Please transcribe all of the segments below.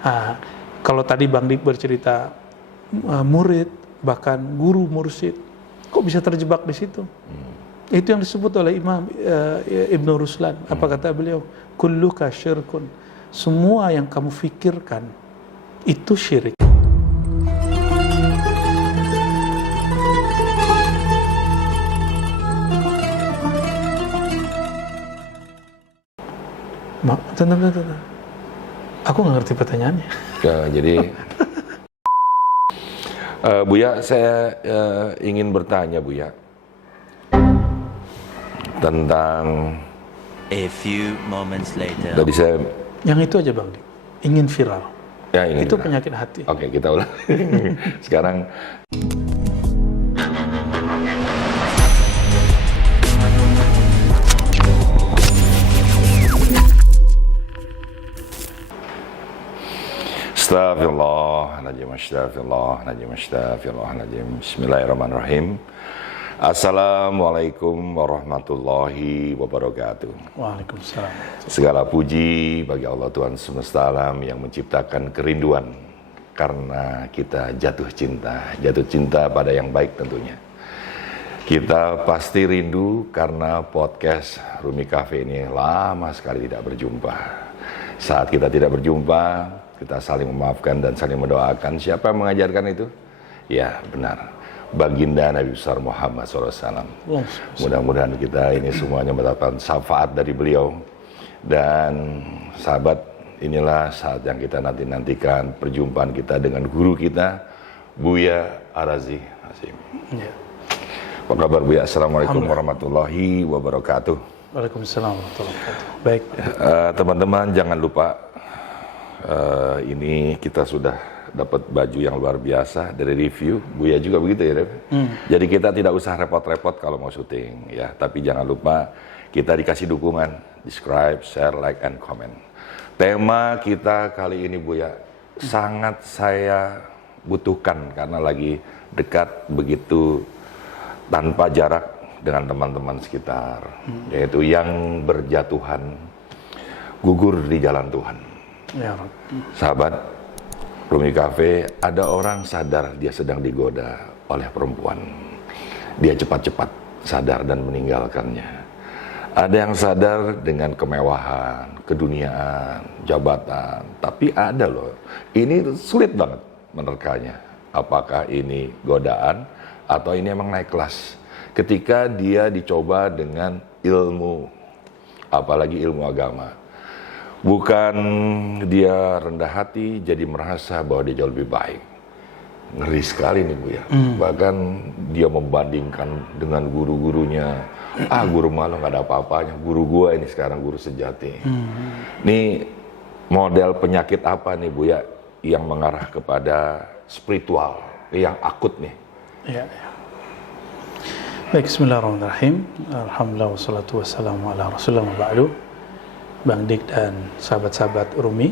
Nah, kalau tadi Bang Dik bercerita murid, bahkan guru mursyid, kok bisa terjebak di situ? Itu yang disebut oleh Imam Ibnu Ruslan. Apa kata beliau? Kulluka syirkun. Semua yang kamu fikirkan itu syirik. Tenang. Aku nggak ngerti pertanyaannya. Ya, jadi Buya, saya ingin bertanya Buya tentang A few moments later. tadi saya Yang itu aja Bang Dik. Ingin viral. ya ingin Itu bilang. penyakit hati. Oke, kita ulang. Sekarang Astagfirullahaladzim. Bismillahirrahmanirrahim. Assalamualaikum warahmatullahi wabarakatuh. Waalaikumsalam. Segala puji bagi Allah Tuhan semesta alam yang menciptakan kerinduan karena kita jatuh cinta pada yang baik tentunya. Kita pasti rindu karena podcast Rumi Cafe ini lama sekali tidak berjumpa. Saat kita tidak berjumpa, kita saling memaafkan dan saling mendoakan. Siapa yang mengajarkan itu? Ya, benar. Baginda Nabi besar Muhammad SAW. Mudah-mudahan kita ini semuanya mendapatkan syafaat dari beliau. Dan sahabat, inilah saat yang kita nantikan perjumpaan kita dengan guru kita, Buya Ar-Razi Hasyim. Ya. Apa kabar Buya? Assalamualaikum warahmatullahi wabarakatuh. Waalaikumsalam warahmatullahi wabarakatuh. Baik. Teman-teman jangan lupa, ini kita sudah dapat baju yang luar biasa dari review. Buya juga begitu ya, Ref? Jadi kita tidak usah repot-repot kalau mau syuting ya, tapi jangan lupa kita dikasih dukungan, subscribe, share, like, and comment. Tema kita kali ini Buya sangat saya butuhkan karena lagi dekat begitu tanpa jarak dengan teman-teman sekitar, yaitu yang berjatuhan gugur di jalan Tuhan. Ya, sahabat Rumi Cafe, ada orang sadar dia sedang digoda oleh perempuan. Dia cepat-cepat sadar dan meninggalkannya. Ada yang sadar dengan kemewahan, keduniaan, jabatan. Tapi ada loh, ini sulit banget menerkanya. Apakah ini godaan atau ini emang naik kelas? Ketika dia dicoba dengan ilmu, apalagi ilmu agama. Bukan dia rendah hati, jadi merasa bahwa dia jauh lebih baik. Ngeri sekali nih Bu ya. Bahkan dia membandingkan dengan guru-gurunya. Guru malah nggak ada apa-apanya. Guru gua ini sekarang guru sejati. Ini model penyakit apa nih Bu ya, yang mengarah kepada spiritual, yang akut nih? Ya. Baik, bismillahirrahmanirrahim. Alhamdulillah wassalatu wassalamu ala rasulillah wa ba'du. Bang Dik dan sahabat-sahabat Rumi,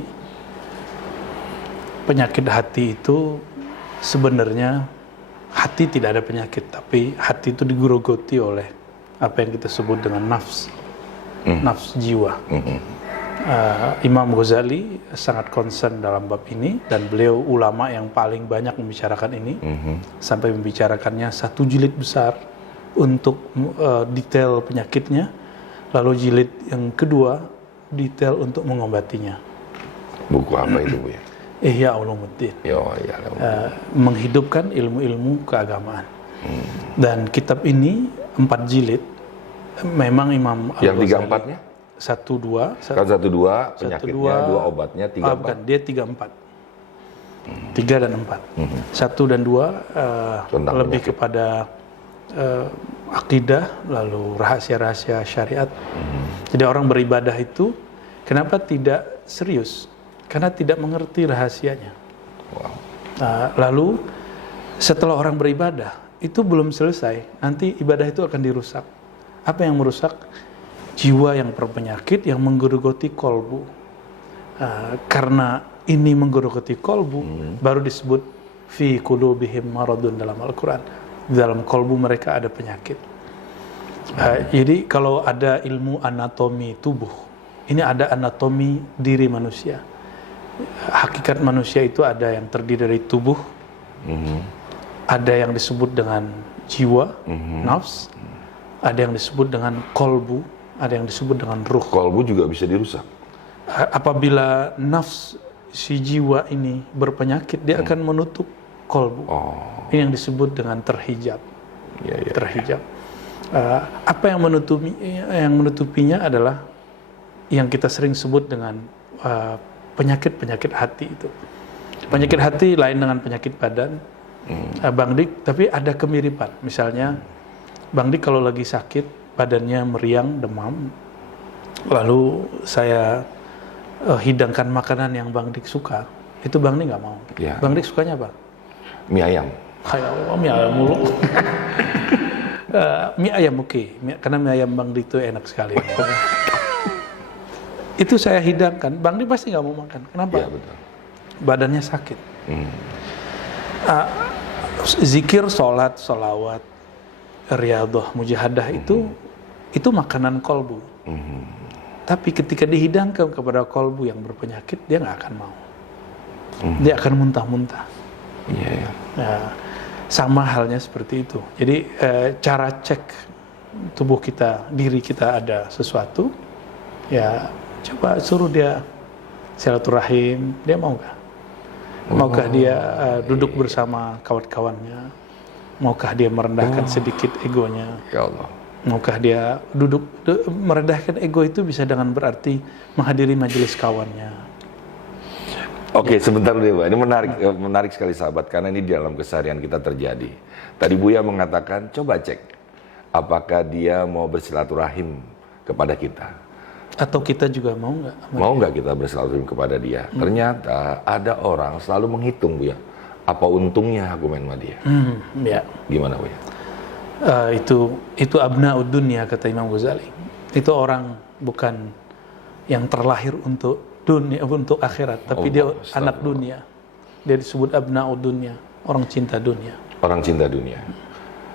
penyakit hati itu sebenarnya hati tidak ada penyakit, tapi hati itu digurugoti oleh apa yang kita sebut dengan nafs, nafs jiwa. Imam Ghazali sangat concern dalam bab ini dan beliau ulama yang paling banyak membicarakan ini, sampai membicarakannya satu jilid besar untuk detail penyakitnya, lalu jilid yang kedua detail untuk mengobatinya. Buku apa itu Bu ya? Ihya Ulumuddin. Menghidupkan ilmu-ilmu keagamaan. Dan kitab ini 4 jilid. Memang Imam yang 3-4-nya? 1-2. Kan 1-2 penyakitnya, 2 obatnya, 3-4. Bukan, dia 3-4. 3 dan 4. 1 dan 2 lebih penyakit. Kepada akidah, lalu rahasia-rahasia syariat. Jadi orang beribadah itu kenapa tidak serius? Karena tidak mengerti rahasianya. Lalu setelah orang beribadah itu belum selesai, nanti ibadah itu akan dirusak. Apa yang merusak? Jiwa yang berpenyakit yang menggerogoti kolbu. Karena ini menggerogoti kolbu, baru disebut fi qulubihim maradun dalam Al-Quran. Di dalam kolbu mereka ada penyakit. Jadi kalau ada ilmu anatomi tubuh, ini ada anatomi diri manusia. hakikat manusia itu ada yang terdiri dari tubuh, ada yang disebut dengan jiwa, nafs, ada yang disebut dengan kolbu, ada yang disebut dengan ruh. Kolbu juga bisa dirusak. Apabila nafs si jiwa ini berpenyakit, dia akan menutup kolbu. Ini yang disebut dengan terhijab. Terhijab. Apa yang menutupinya adalah yang kita sering sebut dengan penyakit-penyakit hati itu. Penyakit hati lain dengan penyakit badan, Bang Dik, tapi ada kemiripan. Misalnya, Bang Dik kalau lagi sakit, badannya meriang, demam, lalu saya hidangkan makanan yang Bang Dik suka, itu Bang Dik nggak mau. Ya. Bang Dik sukanya apa? Mie ayam. Kayak mie ayam mulu. Mie ayam oke, karena mie ayam Bang Dik itu enak sekali. Itu saya hidangkan, Bang Dik pasti nggak mau makan. Kenapa? Ya, betul. Badannya sakit. Zikir, sholat, sholawat, riyadhah, mujahadah itu makanan kolbu. Tapi ketika dihidangkan kepada kolbu yang berpenyakit, dia nggak akan mau. Dia akan muntah-muntah. Sama halnya seperti itu. Jadi cara cek tubuh kita, diri kita ada sesuatu, ya coba suruh dia silaturahim, dia mau nggak? Maukah dia duduk bersama kawan-kawannya? Maukah dia merendahkan sedikit egonya? Ya Allah. Maukah dia merendahkan ego itu bisa dengan berarti menghadiri majelis kawannya. Oke, sebentar dulu, ini menarik sekali sahabat, karena ini di dalam keseharian kita terjadi. Tadi Buya mengatakan, coba cek apakah dia mau bersilaturahim kepada kita. Atau kita juga mau nggak? Mau nggak kita bersilaturahim kepada dia? Ternyata ada orang selalu menghitung, Buya, apa untungnya aku main sama dia. Ya. Gimana, Buya? Itu abna'ud dunya, kata Imam Ghazali. Itu orang bukan yang terlahir untuk dunia, untuk akhirat, tapi dia anak dunia. Dia disebut abna'ud dunya, orang cinta dunia. Orang cinta dunia.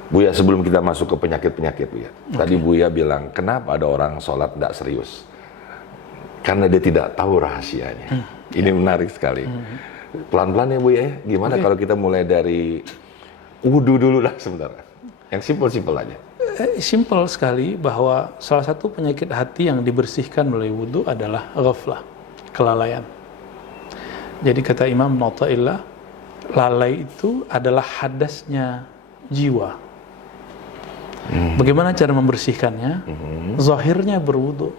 Buya, sebelum kita masuk ke penyakit-penyakit, Buya. Tadi Buya bilang, kenapa ada orang sholat tidak serius? Karena dia tidak tahu rahasianya. Ini menarik sekali. Pelan-pelan ya, Buya. Gimana kalau kita mulai dari wudu dulu lah sebentar. Yang simpel-simpel aja. Simpel sekali, bahwa salah satu penyakit hati yang dibersihkan melalui wudu adalah ghaflah, kelalaian. Jadi kata Imam Nawawi, lalai itu adalah hadasnya jiwa. Bagaimana cara membersihkannya? Zahirnya berwudu.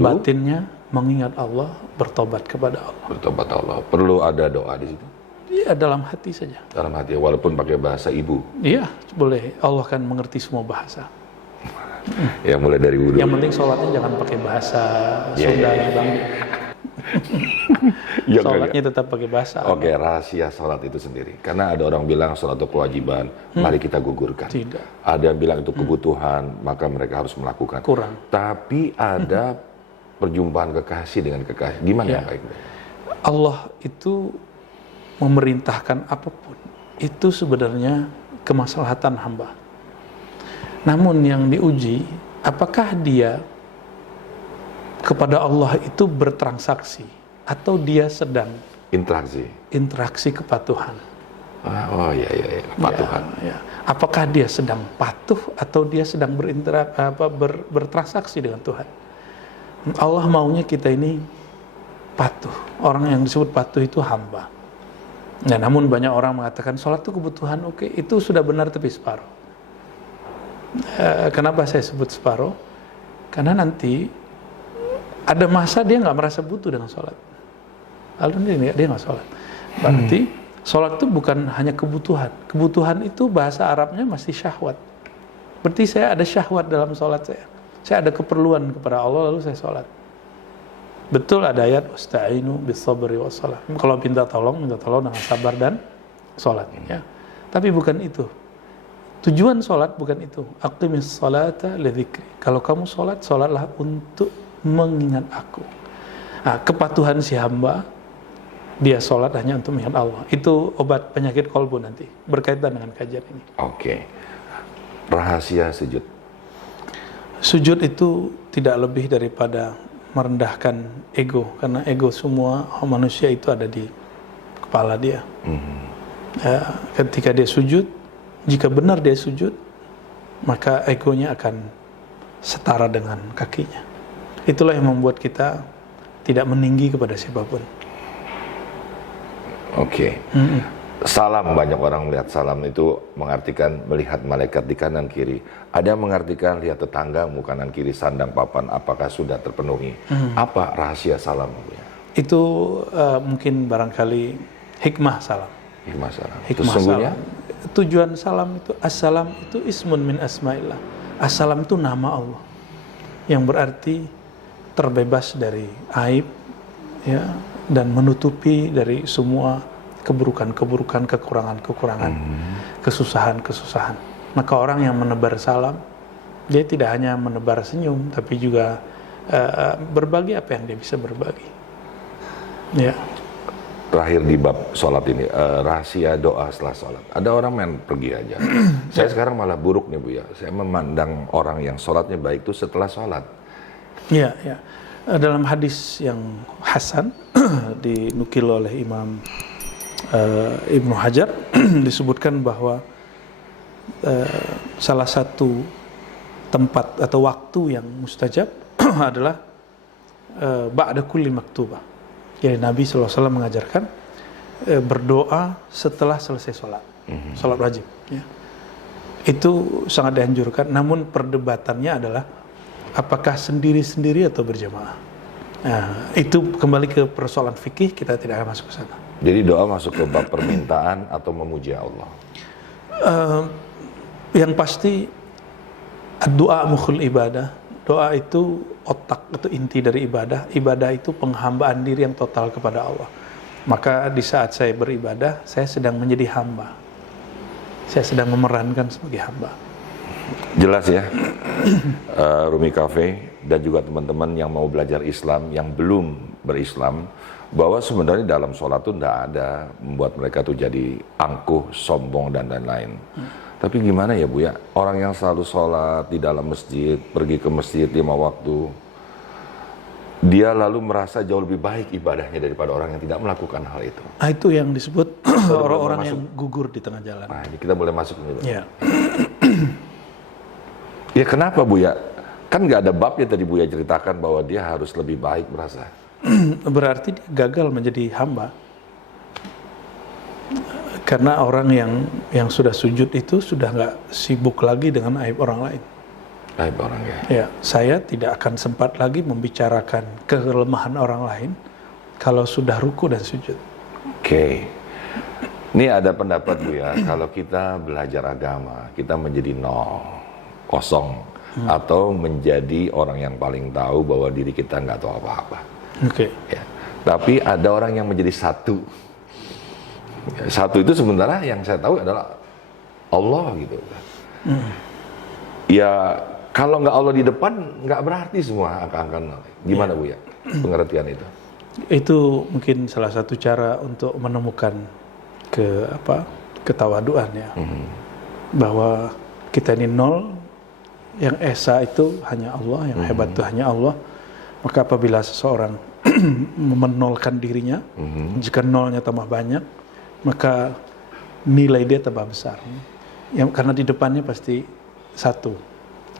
Batinnya mengingat Allah, bertobat kepada Allah. Bertobat Allah. Perlu ada doa di situ? Iya, dalam hati saja. Dalam hati, walaupun pakai bahasa ibu. Iya, boleh. Allah kan mengerti semua bahasa. Ya, mulai dari wudu. Yang penting sholatnya jangan pakai bahasa Sunda ya, Bang. Sholatnya tetap pakai bahasa. Oke, rahasia sholat itu sendiri. Karena ada orang bilang sholat itu kewajiban, mari kita gugurkan. Tidak. Ada yang bilang itu kebutuhan, maka mereka harus melakukan. Kurang. Tapi ada perjumpaan kekasih dengan kekasih. Gimana yang baik? Allah itu memerintahkan apapun. Itu sebenarnya kemaslahatan hamba. Namun yang diuji, apakah dia kepada Allah itu bertransaksi atau dia sedang interaksi kepatuhan. Oh iya, kepatuhan. Ya. Apakah dia sedang patuh atau dia sedang bertransaksi dengan Tuhan? Allah maunya kita ini patuh. Orang yang disebut patuh itu hamba. Nah, namun banyak orang mengatakan sholat itu kebutuhan, oke, itu sudah benar tapi separuh. Kenapa saya sebut separuh? Karena nanti ada masa dia nggak merasa butuh dengan sholat. Lalu dia nggak sholat. Berarti sholat itu bukan hanya kebutuhan. Kebutuhan itu bahasa Arabnya masih syahwat. Berarti saya ada syahwat dalam sholat saya. Saya ada keperluan kepada Allah, lalu saya sholat. Betul ada ayat wasta'inu bis-sabri was-shalah. Kalau minta tolong dengan sabar dan sholat. Ya. Tapi bukan itu. Tujuan sholat bukan itu. Aqimis sholata lidzikri. Kalau kamu sholat, sholatlah untuk mengingat aku. Nah, kepatuhan si hamba, dia sholat hanya untuk mengingat Allah. Itu obat penyakit kolbu nanti, berkaitan dengan kajian ini. Oke. Rahasia sujud. Sujud itu tidak lebih daripada merendahkan ego, karena ego semua manusia itu ada di kepala dia. Ketika dia sujud, jika benar dia sujud, maka egonya akan setara dengan kakinya. Itulah yang membuat kita tidak meninggi kepada siapapun. Oke. Salam, banyak orang melihat salam itu mengartikan melihat malaikat di kanan kiri. Ada yang mengartikan lihat tetanggamu kanan kiri sandang papan apakah sudah terpenuhi. Apa rahasia salam? Itu mungkin barangkali hikmah salam. Hikmah salam. Hikmah Sesungguhnya salam. Tujuan salam itu, assalam itu ismun min asma'illah. Assalam itu nama Allah, yang berarti terbebas dari aib, ya, dan menutupi dari semua keburukan-keburukan, kekurangan-kekurangan, kesusahan-kesusahan. Maka orang yang menebar salam, dia tidak hanya menebar senyum, tapi juga berbagi apa yang dia bisa berbagi. Ya. terakhir di bab sholat ini, rahasia doa setelah sholat. Ada orang main pergi aja. Saya sekarang malah buruk nih Bu ya. Saya memandang orang yang sholatnya baik itu setelah sholat. Ya, ya. Dalam hadis yang hasan dinukil oleh Imam Ibnu Hajar disebutkan bahwa salah satu tempat atau waktu yang mustajab adalah ba'da kulli maktubah. Jadi Nabi SAW mengajarkan berdoa setelah selesai sholat, sholat wajib. Ya. Itu sangat dianjurkan. Namun perdebatannya adalah apakah sendiri-sendiri atau berjamaah. Nah, itu kembali ke persoalan fikih, kita tidak akan masuk ke sana. Jadi doa masuk ke bab permintaan atau memuji Allah. Yang pasti doa mukhul ibadah. Doa itu otak atau inti dari ibadah. Ibadah itu penghambaan diri yang total kepada Allah. Maka di saat saya beribadah, saya sedang menjadi hamba. Saya sedang memerankan sebagai hamba. Jelas ya, Rumi Cafe dan juga teman-teman yang mau belajar Islam, yang belum berislam, bahwa sebenarnya dalam sholat itu tidak ada membuat mereka tuh jadi angkuh, sombong, dan lain-lain. Tapi gimana ya Bu ya, orang yang selalu sholat di dalam masjid, pergi ke masjid 5 waktu, dia lalu merasa jauh lebih baik ibadahnya daripada orang yang tidak melakukan hal itu. Nah, itu yang disebut orang-orang yang gugur di tengah jalan. Nah ini kita boleh masuk nih. Ya. Ya kenapa Bu ya? Kan nggak ada babnya tadi Bu ya ceritakan bahwa dia harus lebih baik merasa. Berarti dia gagal menjadi hamba. Karena orang yang sudah sujud itu sudah nggak sibuk lagi dengan aib orang lain. Aib orang ya. Ya, saya tidak akan sempat lagi membicarakan kelemahan orang lain kalau sudah ruku dan sujud. Oke. Ini ada pendapat Bu ya, kalau kita belajar agama, kita menjadi nol, kosong, atau menjadi orang yang paling tahu bahwa diri kita nggak tahu apa-apa. Oke. Ya. Tapi ada orang yang menjadi satu. Ya, satu itu sementara yang saya tahu adalah Allah gitu. Ya kalau nggak Allah di depan nggak berarti semua angka-angka nol. Gimana Bu ya pengertian itu? Itu mungkin salah satu cara untuk menemukan ketawaduan ya. Bahwa kita ini nol, yang esa itu hanya Allah, yang hebat itu hanya Allah. Maka apabila seseorang menolkan dirinya, jika nolnya tambah banyak, maka nilai dia tambah besar. Karena di depannya pasti satu.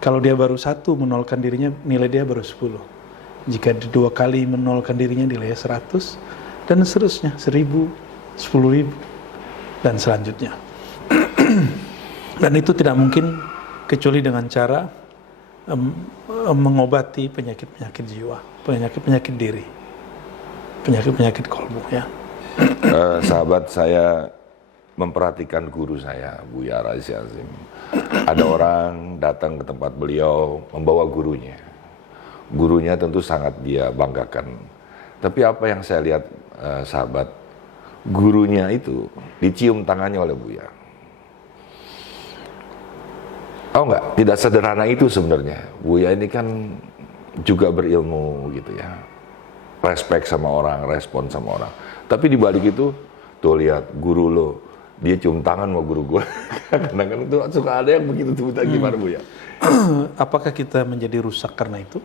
Kalau dia baru satu menolkan dirinya, nilai dia baru 10. Jika 2 kali menolkan dirinya, nilainya 100, dan seterusnya, 1000, 10.000, dan selanjutnya. Dan itu tidak mungkin kecuali dengan cara mengobati penyakit-penyakit jiwa, penyakit-penyakit diri, penyakit-penyakit kolbu ya. Sahabat saya memperhatikan guru saya, Buya Razi Azim. Ada orang datang ke tempat beliau membawa gurunya. Gurunya tentu sangat dia banggakan. Tapi apa yang saya lihat sahabat, gurunya itu dicium tangannya oleh Buya. Oh enggak, tidak sederhana itu sebenarnya. Buya ini kan juga berilmu gitu ya. Respect sama orang, respon sama orang. Tapi di balik itu, tuh lihat guru lo, dia cium tangan sama guru gue. Kadang-kadang tuh suka ada yang begitu tuh, gimana Bu ya? Apakah kita menjadi rusak karena itu?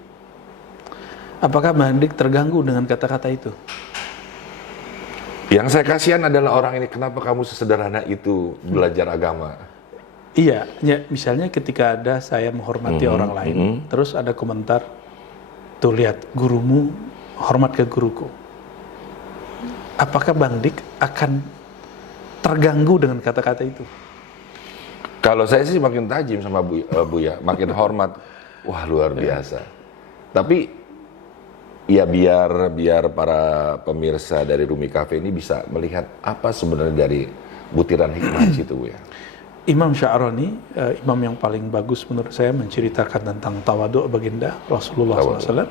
Apakah Bang Dik terganggu dengan kata-kata itu? Yang saya kasihan adalah orang ini, kenapa kamu sesederhana itu belajar agama? Iya, ya, misalnya ketika ada saya menghormati orang lain, terus ada komentar, tuh lihat gurumu hormat ke guruku. Apakah Bang Dik akan terganggu dengan kata-kata itu? Kalau saya sih makin tajam sama Buya, makin hormat. Wah, luar biasa. Tapi ya biar para pemirsa dari Rumi Cafe ini bisa melihat apa sebenarnya dari butiran hikmah di situ, Buya. Imam Sya'rani, imam yang paling bagus menurut saya menceritakan tentang tawadhu baginda Rasulullah SAW.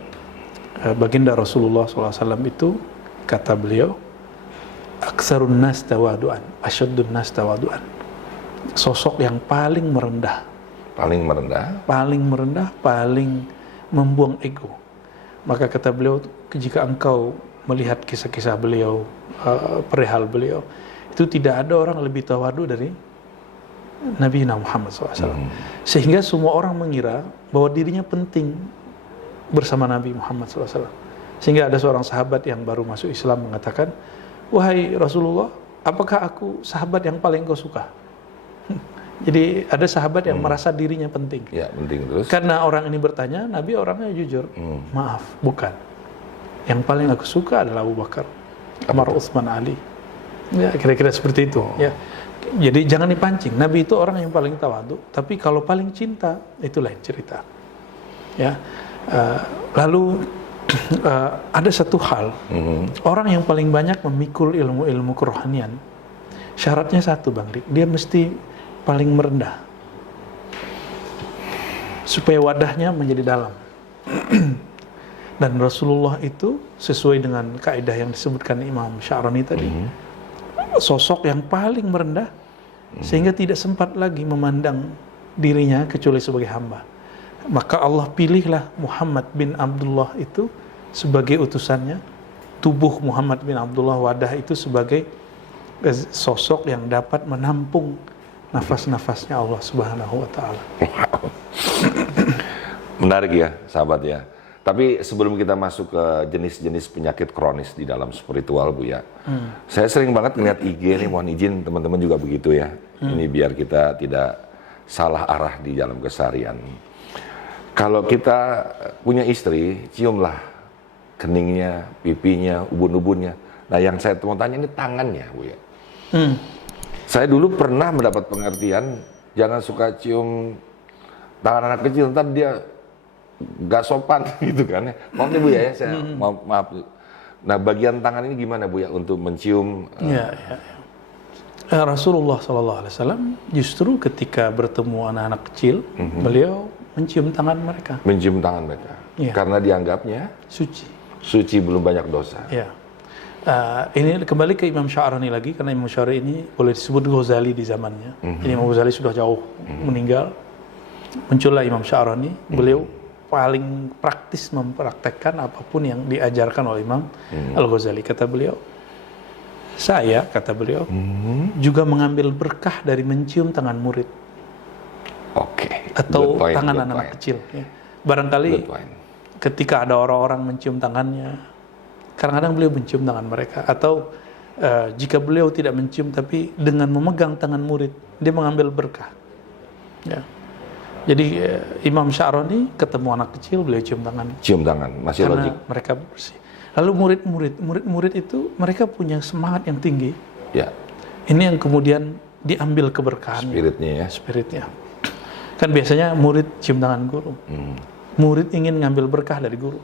Baginda Rasulullah SAW itu, kata beliau, aksarun nas tawadu'an, asyaddun nas tawadu'an. Sosok yang paling merendah. Paling merendah? Paling merendah, paling membuang ego. Maka kata beliau, jika engkau melihat kisah-kisah beliau, perihal beliau, itu tidak ada orang lebih tawadu dari Nabi Muhammad SAW. Sehingga semua orang mengira bahwa dirinya penting bersama Nabi Muhammad SAW. Sehingga ada seorang sahabat yang baru masuk Islam mengatakan, wahai Rasulullah, apakah aku sahabat yang paling kau suka? Jadi ada sahabat yang merasa dirinya penting. Ya, penting terus. Karena orang ini bertanya, Nabi orangnya jujur. Maaf, bukan. Yang paling aku suka adalah Abu Bakar, Umar, Utsman, Ali. Ya, kira-kira seperti itu. Ya. Jadi jangan dipancing. Nabi itu orang yang paling tawadhu, tapi kalau paling cinta itu lain cerita. Ya. Lalu ada satu hal, orang yang paling banyak memikul ilmu-ilmu kerohanian, syaratnya satu, Bang Dik, dia mesti paling merendah supaya wadahnya menjadi dalam. Dan Rasulullah itu sesuai dengan kaidah yang disebutkan Imam Sya'rani tadi, sosok yang paling merendah sehingga tidak sempat lagi memandang dirinya kecuali sebagai hamba. Maka Allah pilihlah Muhammad bin Abdullah itu sebagai utusannya, tubuh Muhammad bin Abdullah, wadah itu sebagai sosok yang dapat menampung nafas-nafasnya Allah Subhanahu wa Ta'ala. Menarik ya, sahabat ya. Tapi sebelum kita masuk ke jenis-jenis penyakit kronis di dalam spiritual, Bu ya, saya sering banget ngeliat IG nih, mohon izin teman-teman juga begitu ya. Ini biar kita tidak salah arah di dalam keseharian. Kalau kita punya istri, ciumlah keningnya, pipinya, ubun-ubunnya. Nah, yang saya mau tanya ini tangannya, Bu ya. Saya dulu pernah mendapat pengertian, jangan suka cium tangan anak kecil, ntar dia gak sopan gitu kan ya. Maaf nih Bu ya, saya maaf. Nah, bagian tangan ini gimana Bu ya untuk mencium? Ya. Rasulullah SAW justru ketika bertemu anak-anak kecil, beliau mencium tangan mereka. Mencium tangan mereka, karena dianggapnya suci, belum banyak dosa. Ya. Ini kembali ke Imam Sya'rani lagi, karena Imam Sya'rani ini boleh disebut Ghazali di zamannya. Ini Imam Ghazali sudah jauh meninggal. Muncullah Imam Sya'rani, beliau paling praktis mempraktekkan apapun yang diajarkan oleh Imam Al-Ghazali. Kata beliau, kata beliau, juga mengambil berkah dari mencium tangan murid. Atau tangan anak kecil. Ya. Barangkali ketika ada orang-orang mencium tangannya, kadang-kadang beliau mencium tangan mereka. Atau jika beliau tidak mencium tapi dengan memegang tangan murid, dia mengambil berkah. Ya. Jadi Imam Sya'rani ketemu anak kecil, beliau cium tangan. Cium tangan, masih karena logik. Mereka bersih. Lalu murid-murid itu mereka punya semangat yang tinggi. Ya. Ini yang kemudian diambil keberkahannya. Spiritnya. Kan biasanya murid cium tangan guru. Murid ingin ngambil berkah dari guru.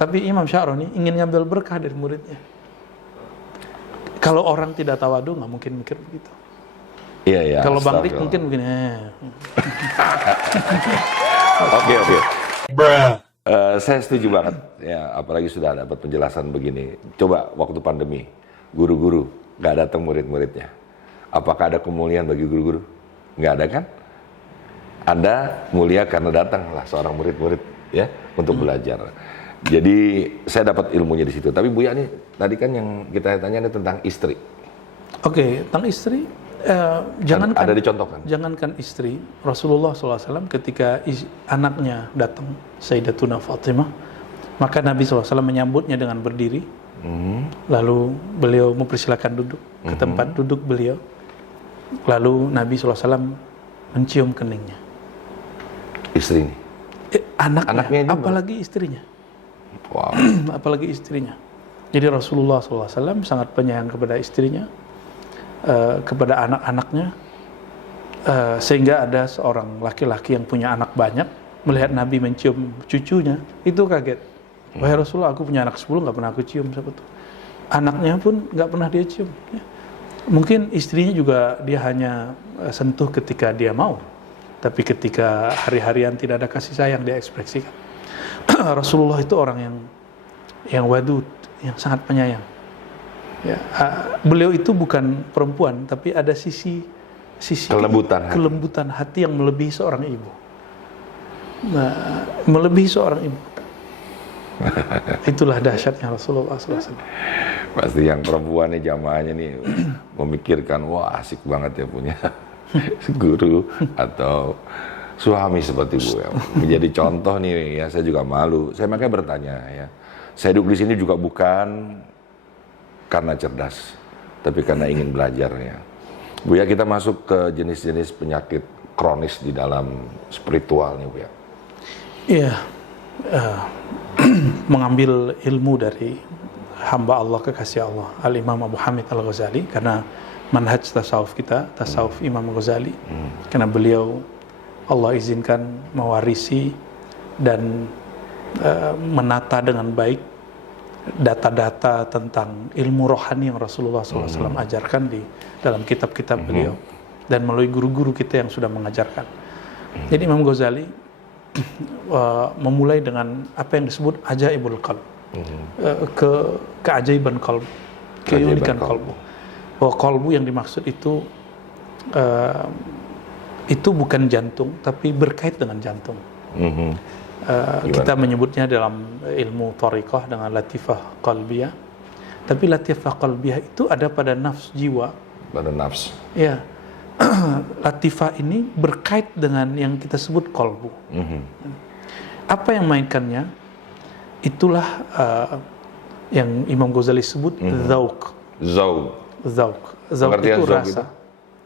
Tapi Imam Sya'rani ingin ngambil berkah dari muridnya. Kalau orang tidak tawadu nggak mungkin mikir begitu. Iya. Kalau Bang Dik mungkin begini. Oke. Saya setuju banget. Ya, apalagi sudah dapat penjelasan begini. Coba waktu pandemi, guru-guru nggak datang murid-muridnya. Apakah ada kemuliaan bagi guru-guru? Nggak ada kan? Anda mulia karena datanglah seorang murid-murid ya untuk belajar. Jadi saya dapat ilmunya di situ. Tapi Bu Ya nih, tadi kan yang kita tanya tentang istri. Oke, tentang istri. Ada dicontohkan. Jangankan istri, Rasulullah SAW ketika anaknya datang, Sayyidatuna Fatimah, Maka Nabi SAW menyambutnya dengan berdiri, lalu beliau mempersilakan duduk ke tempat duduk beliau, lalu Nabi SAW mencium keningnya. Istri ini? Anaknya juga? Apalagi istrinya. Wow. Apalagi istrinya. Jadi Rasulullah SAW sangat penyayang kepada istrinya, kepada anak-anaknya, sehingga ada seorang laki-laki yang punya anak banyak melihat Nabi mencium cucunya, itu kaget. Wahai Rasulullah, aku punya anak 10, nggak pernah aku cium siapa tuh. Anaknya pun nggak pernah dia cium. Ya. Mungkin istrinya juga dia hanya sentuh ketika dia mau, tapi ketika hari-harian tidak ada kasih sayang dia ekspresikan. Rasulullah itu orang yang wadud, yang sangat penyayang. Ya, beliau itu bukan perempuan, tapi ada sisi kelembutan hati yang melebihi seorang ibu. Nah, melebihi seorang ibu. Itulah dahsyatnya Rasulullah SAW. Pasti yang perempuan nih jamaahnya nih memikirkan, wah asik banget ya punya guru atau suami seperti Bu ya. Menjadi contoh nih ya, saya juga malu. Saya makanya bertanya ya. Saya duduk di sini juga bukan karena cerdas, tapi karena ingin belajar ya. Bu ya, kita masuk ke jenis-jenis penyakit kronis di dalam spiritual nih Bu ya. Iya. Mengambil ilmu dari hamba Allah, kekasih Allah, Al-Imam Abu Hamid Al-Ghazali, karena manhaj tasawuf kita, tasawuf Imam Ghazali, karena beliau Allah izinkan mewarisi dan menata dengan baik data-data tentang ilmu rohani yang Rasulullah SAW ajarkan di dalam kitab-kitab beliau dan melalui guru-guru kita yang sudah mengajarkan. Jadi Imam Ghazali memulai dengan apa yang disebut ajaibul qalb, keajaiban qalb, keunikan qalbu. Bahwa qalbu yang dimaksud itu bukan jantung, tapi berkait dengan jantung. Kita menyebutnya dalam ilmu thariqah dengan latifah qalbiyah. Tapi latifah qalbiyah itu ada pada nafs jiwa. Pada nafs. Ya. Latifah ini berkait dengan yang kita sebut qalbu. Apa yang mainkannya? Itulah yang Imam Ghazali sebut zauq. Zauq itu rasa.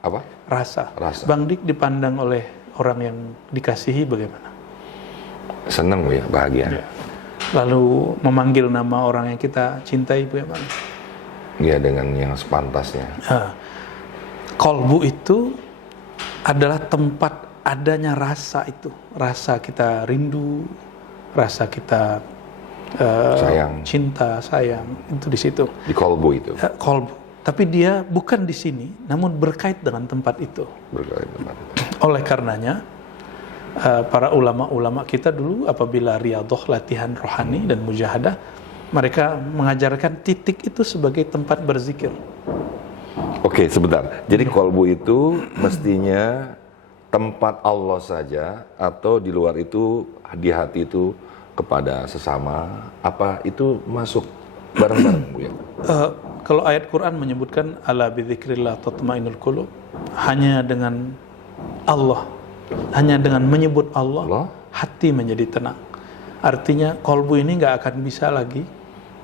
Apa? Rasa. Bang Dik dipandang oleh orang yang dikasihi bagaimana? Senang Bu ya, bahagia. Ya. Lalu memanggil nama orang yang kita cintai bagaimana? Ya, dengan yang sepantasnya. Qalbu itu adalah tempat adanya rasa itu. Rasa kita rindu, rasa kita cinta, sayang, itu di situ. Di qalbu itu. Qalbu. Tapi dia bukan di sini, namun berkait dengan tempat itu. Berkait tempat itu. Oleh karenanya, para ulama-ulama kita dulu apabila riyadhah, latihan rohani dan mujahadah, mereka mengajarkan titik itu sebagai tempat berzikir. Oke, sebentar. Jadi qalbu itu mestinya tempat Allah saja, atau di luar itu di hati itu kepada sesama, apa itu masuk bareng-bareng Bu ya? Kalau ayat Quran menyebutkan ala bidzikrillah tatma'innul qulub, hanya dengan Allah, hanya dengan menyebut Allah, hati menjadi tenang. Artinya qalbu ini nggak akan bisa lagi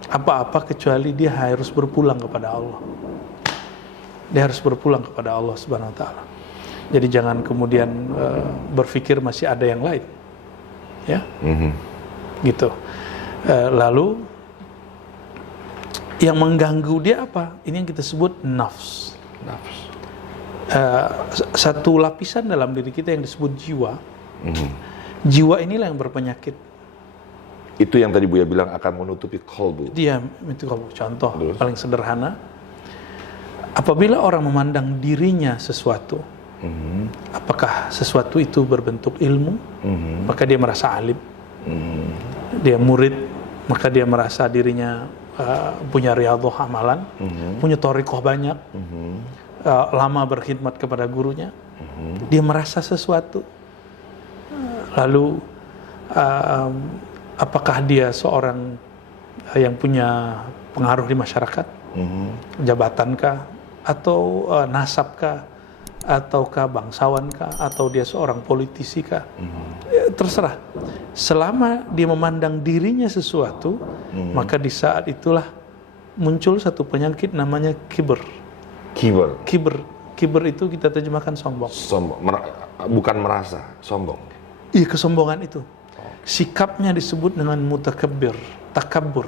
apa-apa kecuali dia harus berpulang kepada Allah. Dia harus berpulang kepada Allah Subhanahu wa taala. Jadi jangan kemudian berpikir masih ada yang lain. Ya. Gitu. Lalu yang mengganggu dia apa? Ini yang kita sebut nafs. Satu lapisan dalam diri kita yang disebut jiwa. Jiwa inilah yang berpenyakit. Itu yang tadi Buya bilang akan menutupi qalbu. Dia itu qalbu. Contoh paling sederhana. Apabila orang memandang dirinya sesuatu, apakah sesuatu itu berbentuk ilmu, maka dia merasa alim. Dia murid, maka dia merasa dirinya punya riyadhah amalan, punya thariqah banyak, lama berkhidmat kepada gurunya, dia merasa sesuatu. Lalu apakah dia seorang yang punya pengaruh di masyarakat, jabatankah, atau nasabkah, ataukah bangsawan kah, atau dia seorang politisi kah, terserah. Selama dia memandang dirinya sesuatu, maka di saat itulah muncul satu penyakit namanya kiber. Kiber itu kita terjemahkan sombong. Bukan merasa, sombong. Iya, kesombongan itu. Sikapnya disebut dengan mutakabbir, takabur.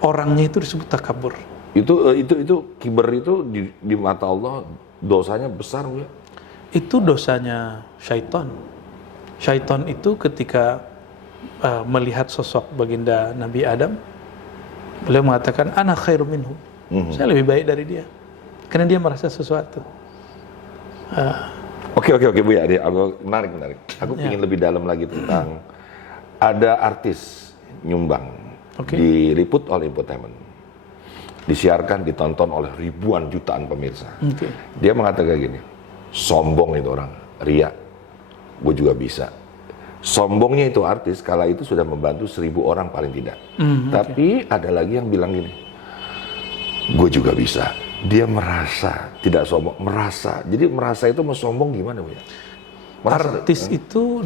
Orangnya itu disebut takabur. Itu kiber itu di mata Allah dosanya besar enggak? Itu dosanya syaitan. Syaitan itu ketika melihat sosok baginda Nabi Adam, beliau mengatakan ana khairu minhu. Saya lebih baik dari dia. Karena dia merasa sesuatu. Oke Bu ya, menarik. Aku ingin lebih dalam lagi tentang ada artis nyumbang diliput oleh infotainment, disiarkan, ditonton oleh ribuan jutaan pemirsa. Dia mengatakan gini, sombong itu orang, ria, gue juga bisa. Sombongnya itu artis, kala itu sudah membantu 1.000 orang paling tidak. Tapi ada lagi yang bilang gini, gue juga bisa. Dia merasa, tidak sombong, merasa. Jadi merasa itu mau sombong gimana Bu ya? Artis itu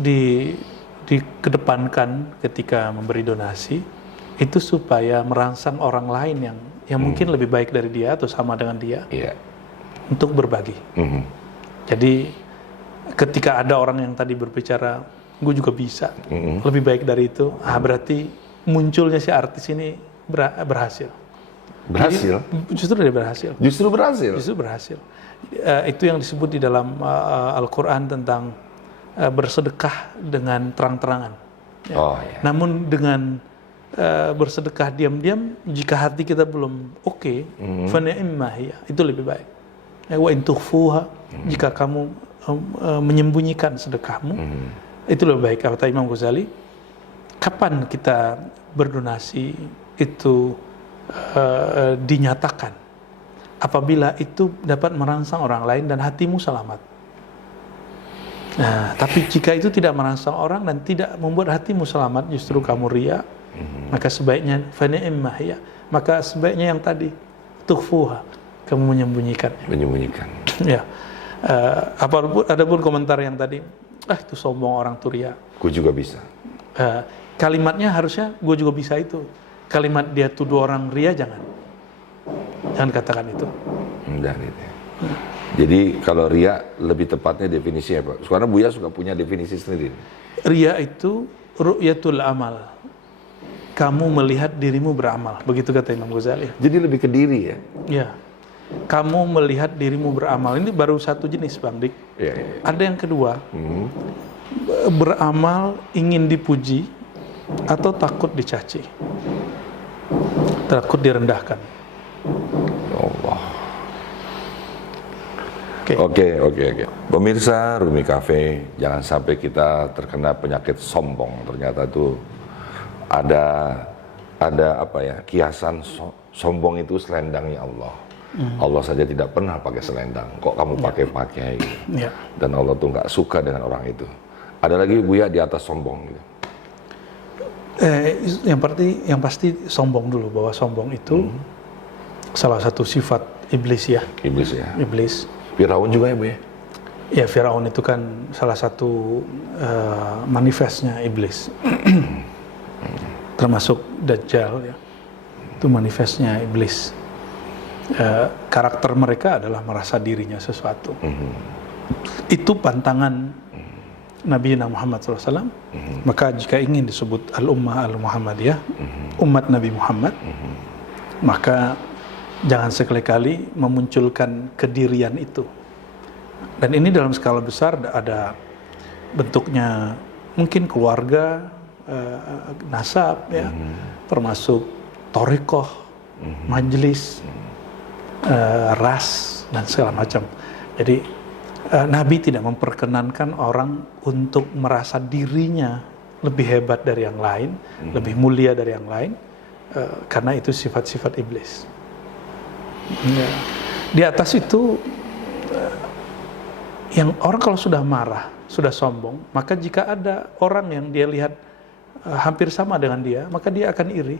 dikedepankan ketika memberi donasi, itu supaya merangsang orang lain yang mungkin lebih baik dari dia atau sama dengan dia, untuk berbagi. Jadi ketika ada orang yang tadi berbicara, gue juga bisa, lebih baik dari itu, berarti munculnya si artis ini berhasil. Berhasil? Jadi, justru dia berhasil. Justru berhasil? Justru berhasil. Itu yang disebut di dalam Al-Quran tentang bersedekah dengan terang-terangan. Ya. Namun dengan bersedekah diam-diam, jika hati kita belum oke, fa ni'mah hiya, itu lebih baik. Wa in tukhfuha, jika kamu menyembunyikan sedekahmu, itu lebih baik. Kata Imam Ghazali, kapan kita berdonasi itu dinyatakan? Apabila itu dapat merangsang orang lain dan hatimu selamat. Nah, tapi jika itu tidak merangsang orang dan tidak membuat hatimu selamat, justru kamu ria, maka sebaiknya fa ni'mah hiya, maka sebaiknya yang tadi tukhfuha, kamu menyembunyikannya. Ya. Adapun komentar yang tadi, itu sombong orang tuh ria. Gue juga bisa. Kalimatnya harusnya gue juga bisa itu. Kalimat dia tuduh orang ria jangan katakan itu. Jadi kalau ria lebih tepatnya definisinya Pak? Karena Buya suka punya definisi sendiri. Ria itu ru'yatul amal. Kamu melihat dirimu beramal, begitu kata Imam Ghazali. Jadi lebih ke diri ya? Iya. Kamu melihat dirimu beramal. Ini baru satu jenis Bang Dik. Ada yang kedua, beramal ingin dipuji atau takut dicaci, takut direndahkan. Allah. Oke. Pemirsa Rumi Cafe, jangan sampai kita terkena penyakit sombong. Ternyata itu ada kiasan sombong itu selendangnya Allah. Allah saja tidak pernah pakai selendang, kok kamu pakai gitu. Dan Allah tuh nggak suka dengan orang itu. Ada lagi Buya di atas sombong gitu. Yang pasti sombong dulu, bahwa sombong itu salah satu sifat iblis ya. Iblis. Firaun juga ya Bu ya? Ya, Firaun itu kan salah satu manifestnya iblis. Termasuk Dajjal ya. Itu manifestnya iblis. Karakter mereka adalah merasa dirinya sesuatu. Itu pantangan Nabi Muhammad SAW. Maka jika ingin disebut al-ummah al-Muhammadiyah, umat Nabi Muhammad, maka jangan sekali-kali memunculkan kedirian itu. Dan ini dalam skala besar ada bentuknya mungkin keluarga, nasab ya, termasuk thariqah, majelis, ras dan segala macam. Jadi Nabi tidak memperkenankan orang untuk merasa dirinya lebih hebat dari yang lain, lebih mulia dari yang lain, karena itu sifat-sifat iblis. Di atas itu, yang orang kalau sudah marah, sudah sombong, maka jika ada orang yang dia lihat hampir sama dengan dia, maka dia akan iri.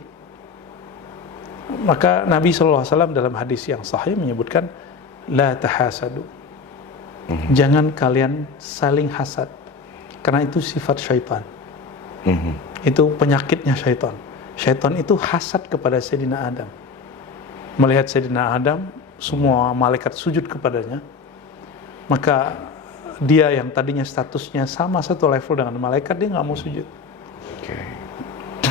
Maka Nabi SAW dalam hadis yang sahih menyebutkan, la tahasadu, Jangan kalian saling hasad, karena itu sifat syaitan. Itu penyakitnya syaitan. Syaitan itu hasad kepada Sayyidina Adam. Melihat Sayyidina Adam, semua malaikat sujud kepadanya, maka dia yang tadinya statusnya sama satu level dengan malaikat, dia nggak mau sujud.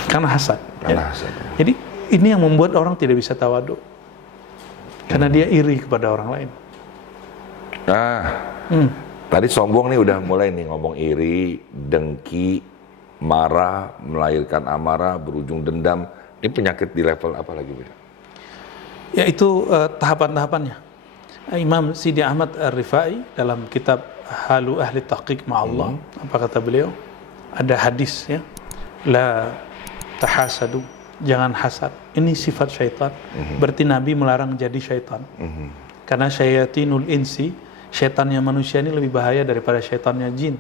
Karena hasad. Hasad. Jadi ini yang membuat orang tidak bisa tawadhu, karena dia iri kepada orang lain. Tadi sombong nih udah mulai nih ngomong iri, dengki, marah, melahirkan amarah, berujung dendam. Ini penyakit di level apa lagi, Buya? Ya itu tahapan-tahapannya. Imam Sidi Ahmad Ar-Rifai dalam kitab Halu Ahli Tahqiq Ma'allah, apa kata beliau? Ada hadis ya, la tahasadu, jangan hasad. Ini sifat syaitan. Berarti Nabi melarang jadi syaitan. Karena syayatinul insi, syaitannya manusia ini lebih bahaya daripada syaitannya jin.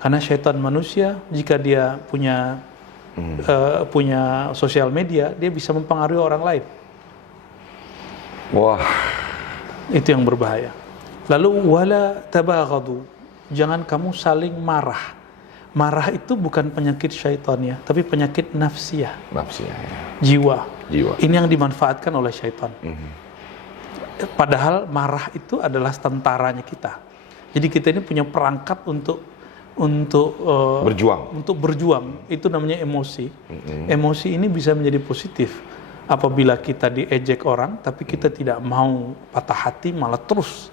Karena syaitan manusia, jika dia punya punya sosial media, dia bisa mempengaruhi orang lain. Wah, itu yang berbahaya. Lalu wala tabaghadu, jangan kamu saling marah. Marah itu bukan penyakit syaitan ya, tapi penyakit nafsiyah. Nafsiyah ya. Jiwa. Jiwa. Ini yang dimanfaatkan oleh syaitan. Padahal marah itu adalah tentaranya kita. Jadi kita ini punya perangkat untuk berjuang. Untuk berjuang. Itu namanya emosi. Emosi ini bisa menjadi positif apabila kita diejek orang, tapi kita tidak mau patah hati, malah terus.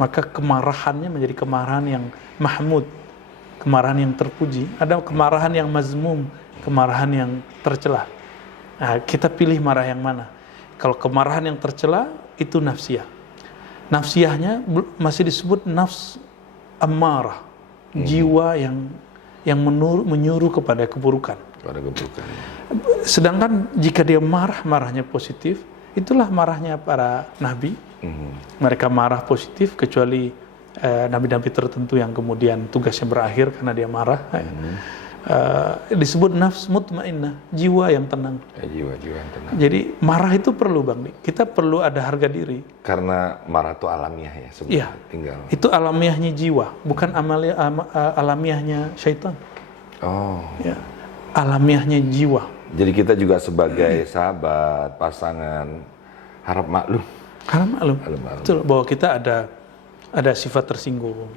Maka kemarahannya menjadi kemarahan yang mahmud, kemarahan yang terpuji. Ada kemarahan yang mazmum, kemarahan yang tercela. Nah, kita pilih marah yang mana? Kalau kemarahan yang tercela itu nafsiyah. Nafsiyahnya masih disebut nafs ammarah, jiwa yang menyuruh kepada keburukan. Sedangkan jika dia marahnya positif, itulah marahnya para nabi. Mereka marah positif, kecuali nabi-nabi tertentu yang kemudian tugasnya berakhir karena dia marah. Disebut nafs mutmainnah, jiwa yang tenang. Jiwa yang tenang. Jadi marah itu perlu, Bang. Kita perlu ada harga diri. Karena marah itu alamiah ya sebenarnya. Iya. Tinggal. Itu alamiahnya jiwa, bukan alamiahnya syaitan. Oh. Ya. Alamiahnya jiwa. Jadi kita juga sebagai sahabat, pasangan, harap maklum. Harap maklum. Betul, bahwa kita ada sifat tersinggung.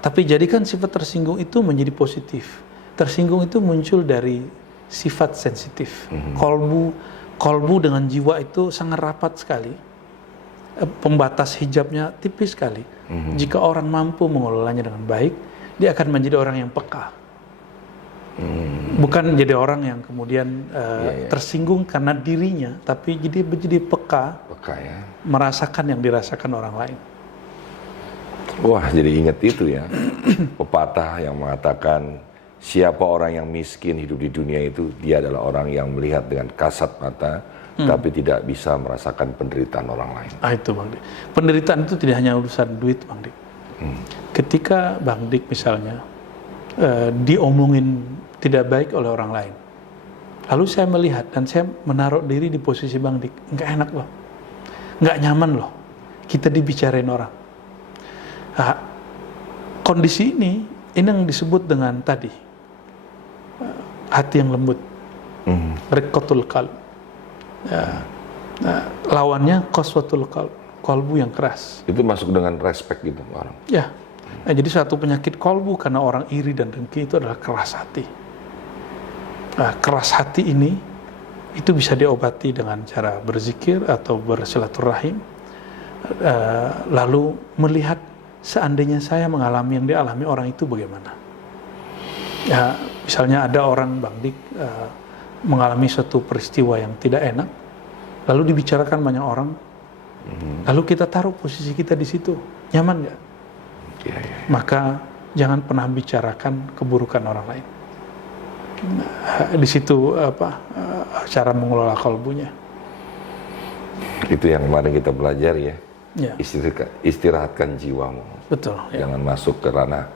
Tapi jadikan sifat tersinggung itu menjadi positif. Tersinggung itu muncul dari sifat sensitif. Kolbu dengan jiwa itu sangat rapat sekali. Pembatas hijabnya tipis sekali. Jika orang mampu mengelolanya dengan baik, dia akan menjadi orang yang peka. Bukan jadi orang yang kemudian tersinggung karena dirinya, tapi jadi peka ya. Merasakan yang dirasakan orang lain. Wah, jadi ingat itu ya, pepatah yang mengatakan siapa orang yang miskin hidup di dunia itu, dia adalah orang yang melihat dengan kasat mata, tapi tidak bisa merasakan penderitaan orang lain. Itu Bang Dik. Penderitaan itu tidak hanya urusan duit, Bang Dik. Ketika Bang Dik misalnya diomongin tidak baik oleh orang lain, lalu saya melihat dan saya menaruh diri di posisi Bang Dik, nggak enak loh, nggak nyaman loh, kita dibicarain orang. Kondisi ini yang disebut dengan tadi hati yang lembut, riqqatul qalb. Lawannya qaswatul qalb, kolbu yang keras. Itu masuk dengan respect gitu orang. Ya. Jadi satu penyakit kolbu karena orang iri dan dengki itu adalah keras hati. Keras hati ini itu bisa diobati dengan cara berzikir atau bersilaturahim, lalu melihat seandainya saya mengalami yang dialami orang itu bagaimana. Ya, misalnya ada orang Bang Dik mengalami suatu peristiwa yang tidak enak, lalu dibicarakan banyak orang, lalu kita taruh posisi kita di situ, nyaman nggak? Maka jangan pernah bicarakan keburukan orang lain. Di situ cara mengelola kalbunya. Itu yang kemarin kita belajar ya. Ya. Istirahatkan jiwamu. Betul. Jangan masuk ke ranah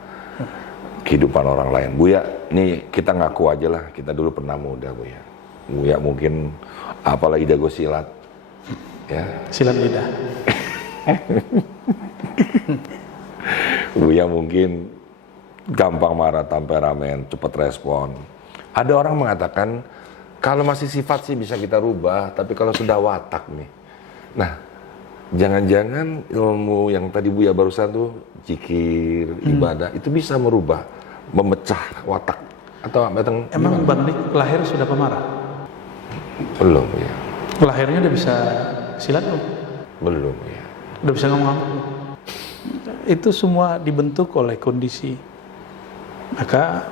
kehidupan orang lain. Buya, nih kita ngaku aja lah, kita dulu pernah muda, Buya. Buya mungkin apalagi jago silat. Ya. Silat lidah. Buya mungkin gampang marah, temperamen, cepat respon. Ada orang mengatakan kalau masih sifat sih bisa kita rubah, tapi kalau sudah watak nih. Nah, jangan-jangan ilmu yang tadi Buya barusan tuh zikir, ibadah itu bisa merubah, memecah watak atau Emang Bang Dik lahir sudah pemarah? belum ya? Lahirnya udah bisa silat belum? Belum ya. Udah bisa ngomong? Itu semua dibentuk oleh kondisi. Maka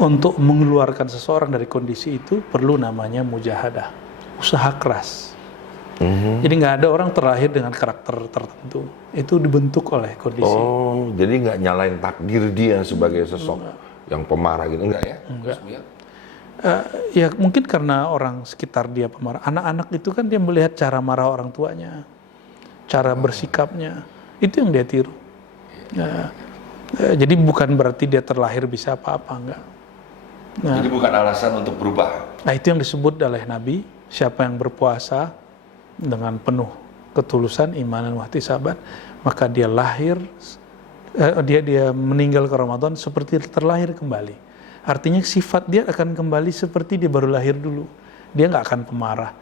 untuk mengeluarkan seseorang dari kondisi itu perlu namanya mujahadah, usaha keras. Jadi nggak ada orang terlahir dengan karakter tertentu. Itu dibentuk oleh kondisi. Oh, jadi nggak nyalain takdir dia sebagai sosok yang pemarah gitu, enggak ya? Enggak. Ya mungkin karena orang sekitar dia pemarah. Anak-anak itu kan dia melihat cara marah orang tuanya, cara bersikapnya, itu yang dia tiru. Jadi bukan berarti dia terlahir bisa apa-apa, enggak. Jadi bukan alasan untuk berubah. Nah itu yang disebut oleh Nabi, siapa yang berpuasa dengan penuh ketulusan, iman dan ihtisaban, maka dia lahir, dia meninggal ke Ramadan seperti terlahir kembali. Artinya sifat dia akan kembali seperti dia baru lahir dulu. Dia nggak akan pemarah.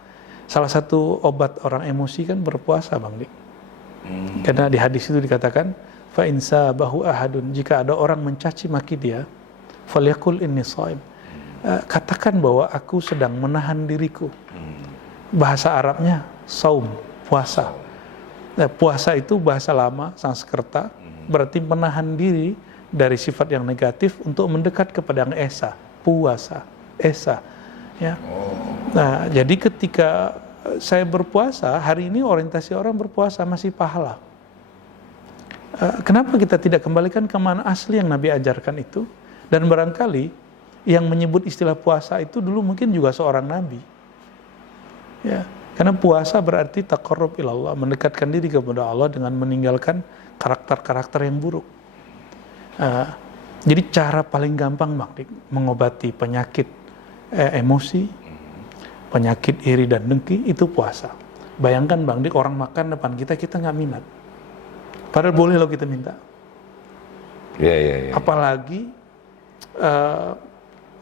Salah satu obat orang emosi kan berpuasa, Bang Dik. Karena di hadis itu dikatakan, fa insa bahu ahadun, jika ada orang mencaci maki dia, falyakul inni shaim. Katakan bahwa aku sedang menahan diriku. Bahasa Arabnya saum, puasa. Puasa itu bahasa lama Sanskerta, berarti menahan diri dari sifat yang negatif untuk mendekat kepada yang esa, puasa, esa. Ya. Nah, jadi ketika saya berpuasa, hari ini orientasi orang berpuasa masih pahala. Kenapa kita tidak kembalikan ke mana asli yang Nabi ajarkan itu? Dan barangkali yang menyebut istilah puasa itu dulu mungkin juga seorang Nabi. Ya, karena puasa berarti taqarrub ilallah, mendekatkan diri kepada Allah dengan meninggalkan karakter-karakter yang buruk. Jadi cara paling gampang mengobati penyakit emosi, penyakit iri dan dengki itu puasa. Bayangkan Bang Dik, orang makan depan kita nggak minat. Padahal boleh loh kita minta. Ya. Apalagi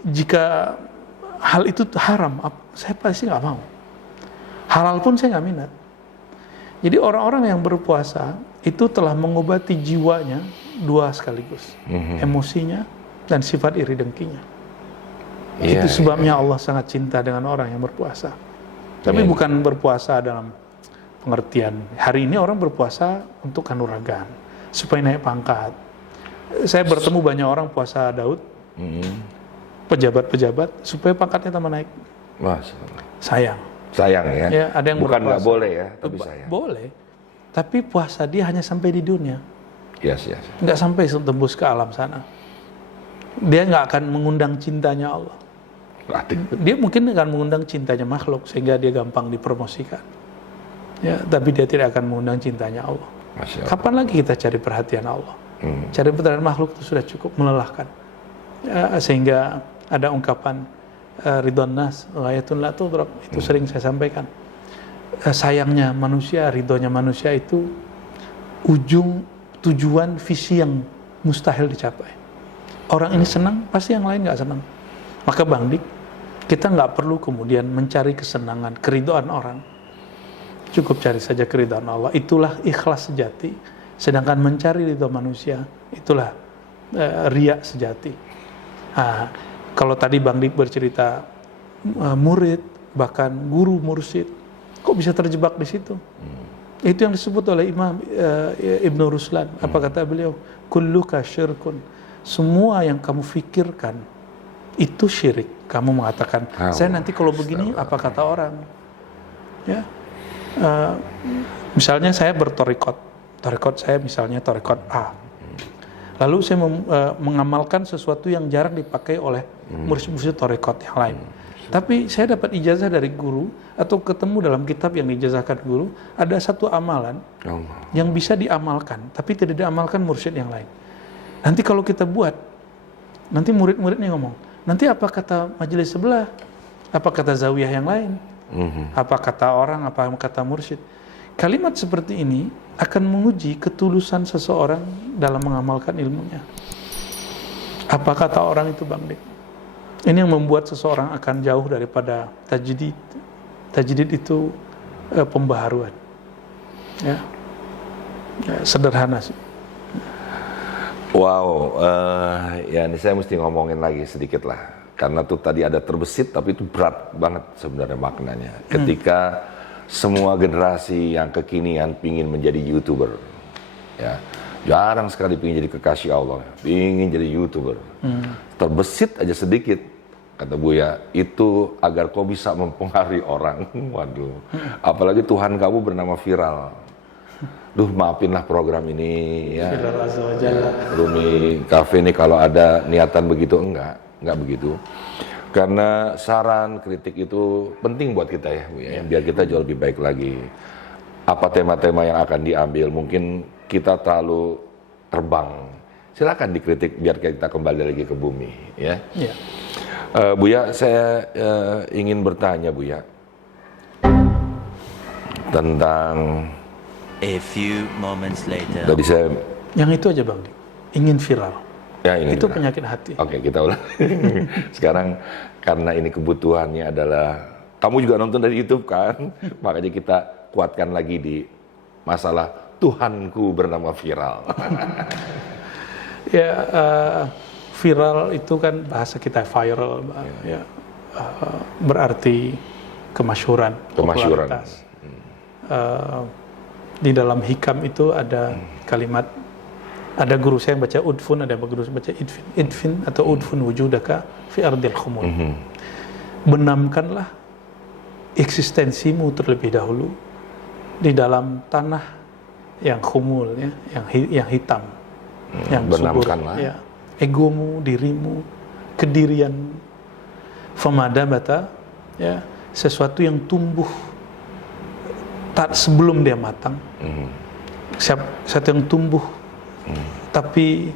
jika hal itu haram, saya pasti nggak mau. Halal pun saya nggak minat. Jadi orang-orang yang berpuasa itu telah mengobati jiwanya dua sekaligus, emosinya dan sifat iri dengkinya. Itu sebabnya Allah sangat cinta dengan orang yang berpuasa. Tapi bukan berpuasa dalam pengertian hari ini orang berpuasa untuk kanuragan, supaya naik pangkat. Saya bertemu banyak orang puasa Daud, pejabat-pejabat, supaya pangkatnya tambah naik. Sayang ya. Ya, ada yang bukan nggak berpuasa. boleh ya, tapi sayang. Boleh. Tapi puasa dia hanya sampai di dunia. Yes. Nggak sampai tembus ke alam sana. Dia nggak akan mengundang cintanya Allah. Dia mungkin akan mengundang cintanya makhluk sehingga dia gampang dipromosikan. Ya, tapi dia tidak akan mengundang cintanya Allah. Kapan lagi kita cari perhatian Allah? Cari perhatian makhluk itu sudah cukup melelahkan. Sehingga ada ungkapan ridwan nas ghayatun la tudrab, itu sering saya sampaikan. Sayangnya manusia, ridhonya manusia itu ujung tujuan visi yang mustahil dicapai. Orang ini senang, pasti yang lain nggak senang. Maka Bang Dik, kita nggak perlu kemudian mencari kesenangan, keridhaan orang. Cukup cari saja keridhaan Allah. Itulah ikhlas sejati. Sedangkan mencari ridho manusia, itulah riya sejati. Kalau tadi Bang Dik bercerita murid, bahkan guru mursyid, kok bisa terjebak di situ? Itu yang disebut oleh Imam Ibn Ruslan. Apa kata beliau? Kulluka syirkun. Semua yang kamu fikirkan itu syirik. Kamu mengatakan, saya nanti kalau begini apa kata orang? Ya, misalnya saya bertorikot saya misalnya torikot A. Lalu saya mengamalkan sesuatu yang jarang dipakai oleh murid-murid torikot yang lain. Tapi saya dapat ijazah dari guru atau ketemu dalam kitab yang diijazahkan guru, ada satu amalan yang bisa diamalkan, tapi tidak diamalkan mursyid yang lain. Nanti kalau kita buat, nanti murid-muridnya ngomong, nanti apa kata majelis sebelah, apa kata zawiyah yang lain, apa kata orang, apa kata mursyid. Kalimat seperti ini akan menguji ketulusan seseorang dalam mengamalkan ilmunya. Apa kata orang itu, Bang Dik? Ini yang membuat seseorang akan jauh daripada tajdid. Tajdid itu pembaharuan. Ya, sederhana sih. Wow, ya ini saya mesti ngomongin lagi sedikit lah, karena tuh tadi ada terbesit, tapi itu berat banget sebenarnya maknanya. Ketika semua generasi yang kekinian pingin menjadi YouTuber, ya jarang sekali pingin jadi kekasih Allah, pingin jadi YouTuber. Terbesit aja sedikit, kata Buya, itu agar kau bisa mempengaruhi orang. Waduh, apalagi Tuhan kamu bernama viral. Duh, maafinlah program ini ya. Rumi Cafe ini kalau ada niatan begitu, enggak begitu. Karena saran, kritik itu penting buat kita ya, Bu ya, biar kita jauh lebih baik lagi. Apa tema-tema yang akan diambil, mungkin kita terlalu terbang. Silakan dikritik biar kita kembali lagi ke bumi, ya. Ya. Buya, saya ingin bertanya, Buya, tentang A few moments later. tadi saya Yang itu aja, Bang Dik. Ingin viral. ya ingin Itu bilang. penyakit hati. Oke, kita ulang. Sekarang karena ini kebutuhannya adalah kamu juga nonton dari YouTube kan, makanya kita kuatkan lagi di masalah Tuhanku bernama viral. Ya, viral itu kan bahasa kita viral, Bang. Ya. Berarti kemasyhuran, Kemasyhuran. popularitas. Di dalam hikam itu ada kalimat, ada guru saya yang baca udfun, ada guru saya baca idfin atau udfun wujudaka fi ardil khumul. Benamkanlah eksistensimu terlebih dahulu di dalam tanah yang khumul, ya, yang hitam, yang subur, benamkanlah. ya. Egomu, dirimu, kedirian, famadabata, ya, sesuatu yang tumbuh sebelum dia matang, sesuatu yang tumbuh tapi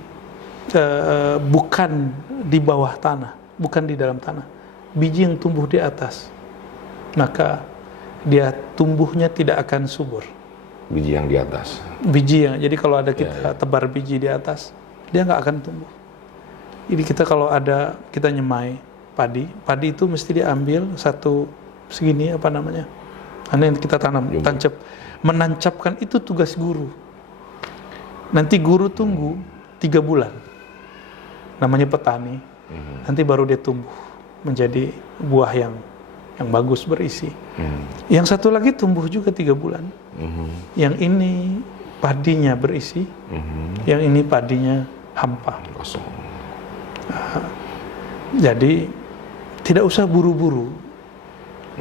bukan di bawah tanah, bukan di dalam tanah, biji yang tumbuh di atas, maka dia tumbuhnya tidak akan subur. Biji yang di atas. Biji yang, jadi kalau ada kita tebar biji di atas, dia nggak akan tumbuh. Jadi kita kalau ada, kita nyemai padi itu mesti diambil satu segini, apa namanya, yang kita tanam, menancapkan, itu tugas guru. Nanti guru tunggu 3 bulan, namanya petani, nanti baru dia tumbuh menjadi buah yang bagus berisi. Yang satu lagi tumbuh juga 3 bulan, yang ini padinya berisi, yang ini padinya hampa. Kosong. Jadi tidak usah buru-buru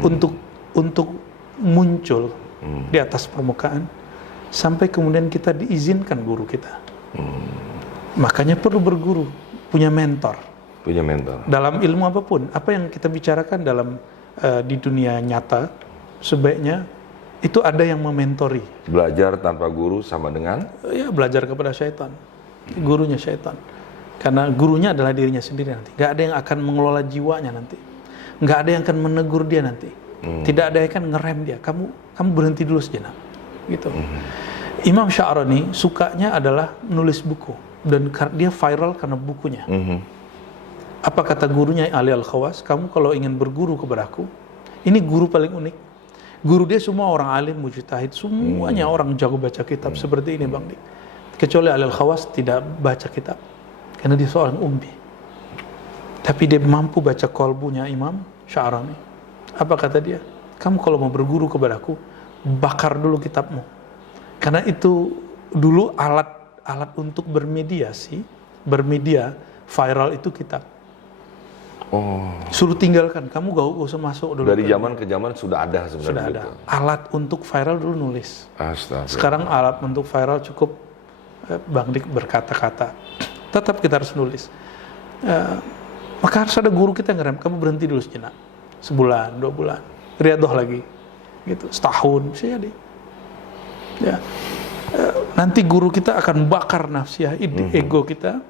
untuk muncul di atas permukaan sampai kemudian kita diizinkan guru kita. Makanya perlu berguru, punya mentor. Punya mentor. Dalam ilmu apapun, apa yang kita bicarakan dalam di dunia nyata, sebaiknya itu ada yang mementori. Belajar tanpa guru sama dengan Ya, belajar kepada syaitan, gurunya syaitan. Karena gurunya adalah dirinya sendiri nanti. Gak ada yang akan mengelola jiwanya nanti. Gak ada yang akan menegur dia nanti. Tidak ada yang akan ngerem dia. Kamu berhenti dulu sejenak. Gitu. Imam Sya'rani sukanya adalah nulis buku, dan dia viral karena bukunya. Apa kata gurunya Ali Al-Khawas? Kamu kalau ingin berguru kepadaku, ini guru paling unik. Guru dia semua orang alim, mujtahid, semuanya orang jago baca kitab seperti ini, Bang Dik. Kecuali Ali Al-Khawas tidak baca kitab karena dia seorang ummi. Tapi dia mampu baca kolbunya Imam Sya'rani. Apa kata dia? Kamu kalau mau berguru kepadaku, bakar dulu kitabmu. Karena itu dulu alat untuk bermedia, viral itu kitab. Suruh tinggalkan, kamu gak usah masuk dulu. dari zaman ke zaman sudah ada sebenarnya. Sudah ada. gitu. Alat untuk viral dulu nulis. Astaga. Sekarang alat untuk viral cukup Bang Dik berkata-kata. Tetap kita harus nulis. Maka harus ada guru kita ngerem. Kamu berhenti dulu sejenak. Sebulan, 2 bulan. Riadoh lagi. Gitu. Setahun. Bisa jadi. Ya. Nanti guru kita akan bakar nafsiyah, ego kita.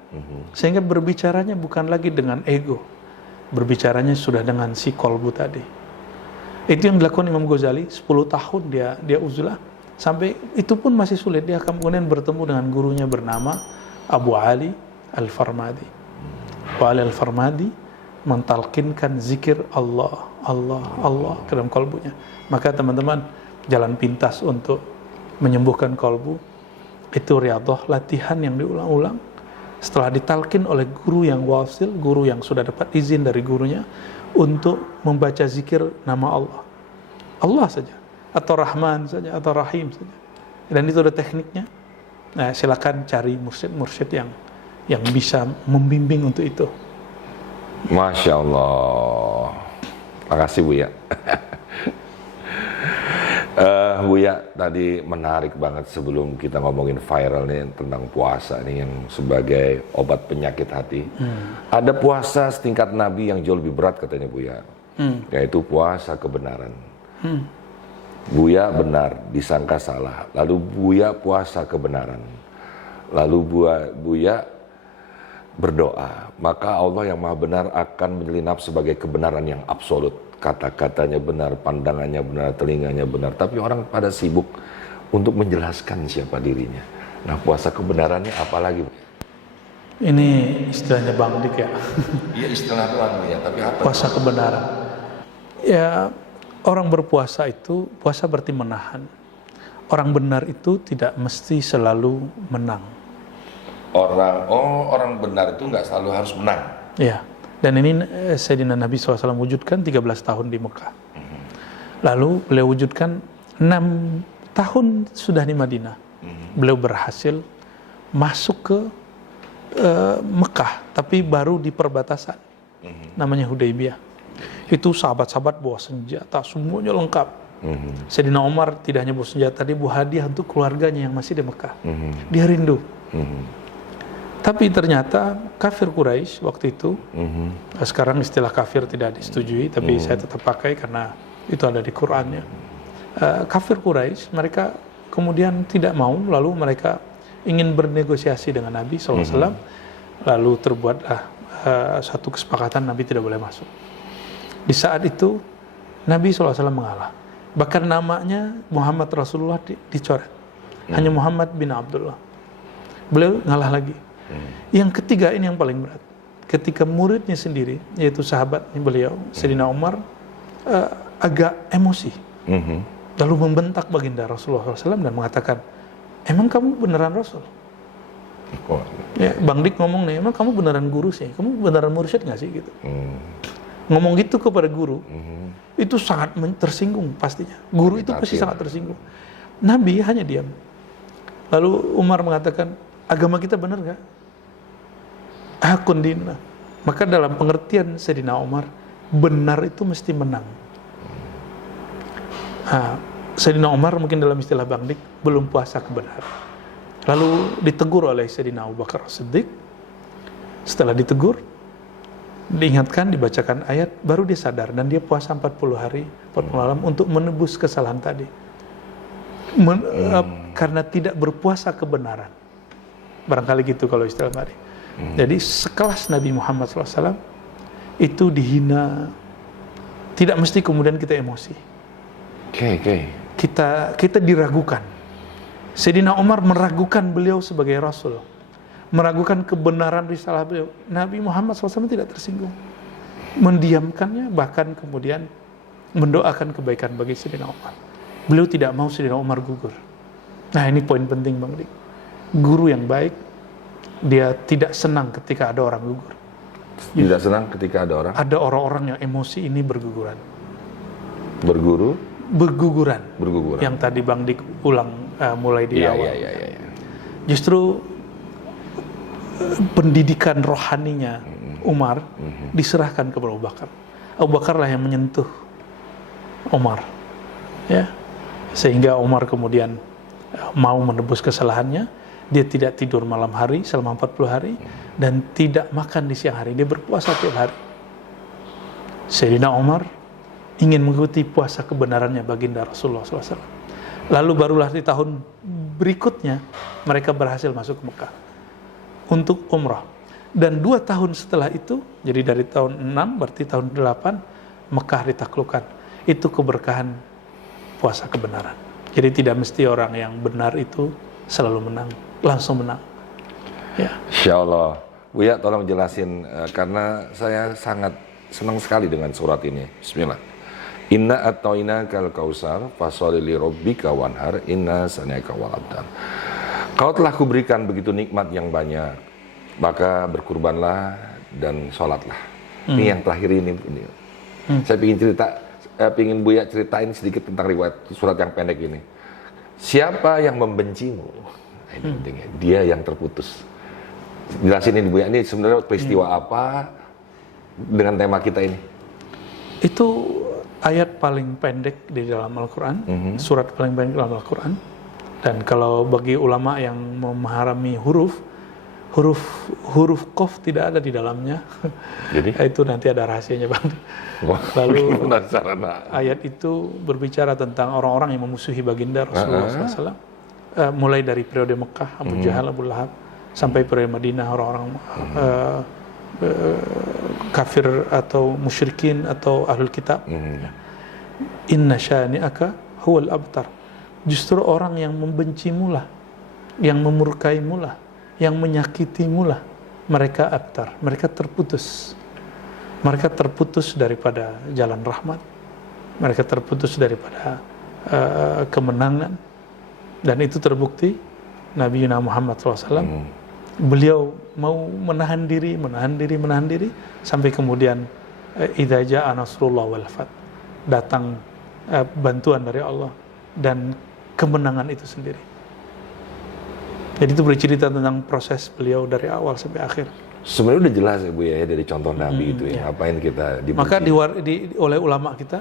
Sehingga berbicaranya bukan lagi dengan ego. Berbicaranya sudah dengan si kolbu tadi. Itu yang dilakukan Imam Ghazali. 10 tahun dia uzlah. Sampai itu pun masih sulit. Dia kemudian bertemu dengan gurunya bernama Abu Ali Al-Farmadi. Abu Ali Al-Farmadi mentalkinkan zikir Allah, Allah, Allah ke dalam kalbunya. Maka teman-teman, jalan pintas untuk menyembuhkan kalbu itu riyadhah, latihan yang diulang-ulang. Setelah ditalkin oleh guru yang wasil, guru yang sudah dapat izin dari gurunya untuk membaca zikir nama Allah. Allah saja, atau Rahman saja, atau Rahim saja. Dan itu ada tekniknya. Nah, silakan cari mursyid-mursyid yang bisa membimbing untuk itu. Masya Allah. Makasih Buya. Buya, tadi menarik banget sebelum kita ngomongin viral nih tentang puasa nih yang sebagai obat penyakit hati. Ada puasa setingkat Nabi yang jauh lebih berat katanya Buya, yaitu puasa kebenaran. Buya benar, disangka salah. Lalu Buya puasa kebenaran. Lalu Buya berdoa, maka Allah yang Maha Benar akan menyelinap sebagai kebenaran yang absolut. Kata-katanya benar, pandangannya benar, telinganya benar. Tapi orang pada sibuk untuk menjelaskan siapa dirinya. Nah, puasa kebenarannya apalagi? Ini istilahnya Bang Dik ya. Iya, istilah Tuhan ya, tapi apa? Puasa kebenaran. Ya, orang berpuasa itu, puasa berarti menahan. Orang benar itu tidak mesti selalu menang. Orang benar itu nggak selalu harus menang. Ya, dan ini Sayyidina Nabi SAW wujudkan 13 tahun di Mekah. Lalu beliau wujudkan 6 tahun sudah di Madinah. Beliau berhasil masuk ke Mekah, tapi baru di perbatasan. Namanya Hudaybiyah. Itu sahabat-sahabat bawa senjata, semuanya lengkap. Sayyidina Umar tidak hanya bawa senjata, dia bawa hadiah untuk keluarganya yang masih di Mekah. Dia rindu. Tapi ternyata kafir Quraisy waktu itu, sekarang istilah kafir tidak disetujui, tapi saya tetap pakai karena itu ada di Qur'annya. Kafir Quraisy, mereka kemudian tidak mau, lalu mereka ingin bernegosiasi dengan Nabi SAW, lalu terbuatlah satu kesepakatan Nabi tidak boleh masuk. Di saat itu, Nabi SAW mengalah. Bahkan namanya Muhammad Rasulullah dicoret. Hanya Muhammad bin Abdullah. Beliau ngalah lagi. Yang ketiga ini yang paling berat. Ketika muridnya sendiri, yaitu sahabatnya beliau, Sayyidina Umar, agak emosi. Lalu membentak baginda Rasulullah SAW dan mengatakan, emang kamu beneran Rasul? Ya, Bang Dik ngomong nih, emang kamu beneran guru sih? Kamu beneran mursyid nggak sih? Gitu. Ngomong gitu kepada guru, itu sangat tersinggung pastinya. Guru itu pasti sangat tersinggung. Nabi hanya diam. Lalu Umar mengatakan, agama kita benar nggak? Hakun dinna. Maka dalam pengertian Sayyidina Umar, benar itu mesti menang. Sayyidina Umar mungkin dalam istilah Bang Dik belum puasa kebenaran. Lalu ditegur oleh Sayyidina Abu Bakar As-Siddiq. Setelah ditegur, diingatkan, dibacakan ayat, baru dia sadar dan dia puasa 40 hari, 40 malam untuk menebus kesalahan tadi. Karena tidak berpuasa kebenaran. Barangkali gitu kalau istilah tadi. Jadi sekelas Nabi Muhammad SAW itu dihina, tidak mesti kemudian kita emosi. Kita diragukan. Sayyidina Umar meragukan beliau sebagai Rasul, meragukan kebenaran risalah beliau. Nabi Muhammad SAW tidak tersinggung, mendiamkannya, bahkan kemudian mendoakan kebaikan bagi Sayyidina Umar. Beliau tidak mau Sayyidina Umar gugur. Nah, ini poin penting Bang Dik. Guru yang baik, dia tidak senang ketika ada orang gugur. Tidak senang ketika ada orang? Ada orang-orang yang emosi ini berguguran. Berguguran. Yang tadi Bang Dik ulang mulai di awal. Justru pendidikan rohaninya Umar diserahkan kepada Abu Bakar. Abu Bakar lah yang menyentuh Umar. Ya. Sehingga Umar kemudian mau menebus kesalahannya. Dia tidak tidur malam hari selama 40 hari dan tidak makan di siang hari. Dia berpuasa tiap hari. Sayyidina Umar ingin mengikuti puasa kebenarannya baginda Rasulullah SAW. Lalu barulah di tahun berikutnya mereka berhasil masuk ke Mekah untuk umrah. Dan 2 tahun setelah itu, jadi dari tahun 6 berarti tahun 8 Mekah ditaklukkan. Itu keberkahan puasa kebenaran. Jadi tidak mesti orang yang benar itu selalu menang, langsung menang. Ya. Insya Allah. Buya tolong jelasin, karena saya sangat senang sekali dengan surat ini. Bismillah. Inna atoina kal kausar fasoli li robbika wanhar inna sanaka wal abtar. Kau telah kuberikan begitu nikmat yang banyak, maka berkurbanlah dan sholatlah. Ini yang terakhir ini. Saya ingin Buya ceritain sedikit tentang riwayat surat yang pendek ini. Siapa yang membencimu? Ini pentingnya. Dia yang terputus. Jelasin ini Buya, ini sebenarnya peristiwa apa dengan tema kita ini? Itu ayat paling pendek di dalam Al-Quran, surat paling pendek dalam Al-Quran. Dan kalau bagi ulama yang memahami huruf Qaf tidak ada di dalamnya. Jadi? Itu nanti ada rahasianya Bang. Lalu ayat itu berbicara tentang orang-orang yang memusuhi baginda Rasulullah SAW. Mulai dari periode Mekah, Abu Jahal, Abu Lahab, sampai periode Madinah, orang-orang kafir atau musyrikin atau ahlul kitab. Inna syani'aka huwal abtar. Justru orang yang membencimu lah, yang memurkaimu lah, yang menyakitimu lah, mereka abtar, mereka terputus. Mereka terputus daripada jalan rahmat, mereka terputus daripada kemenangan. Dan itu terbukti Nabi Muhammad SAW, beliau mau menahan diri, sampai kemudian idza jaa nasrullah wal fath, datang bantuan dari Allah dan kemenangan itu sendiri. Jadi itu bercerita tentang proses beliau dari awal sampai akhir. Sebenarnya udah jelas ya Bu ya, dari contoh Nabi itu ya, ngapain kita dibenci. Maka oleh ulama kita,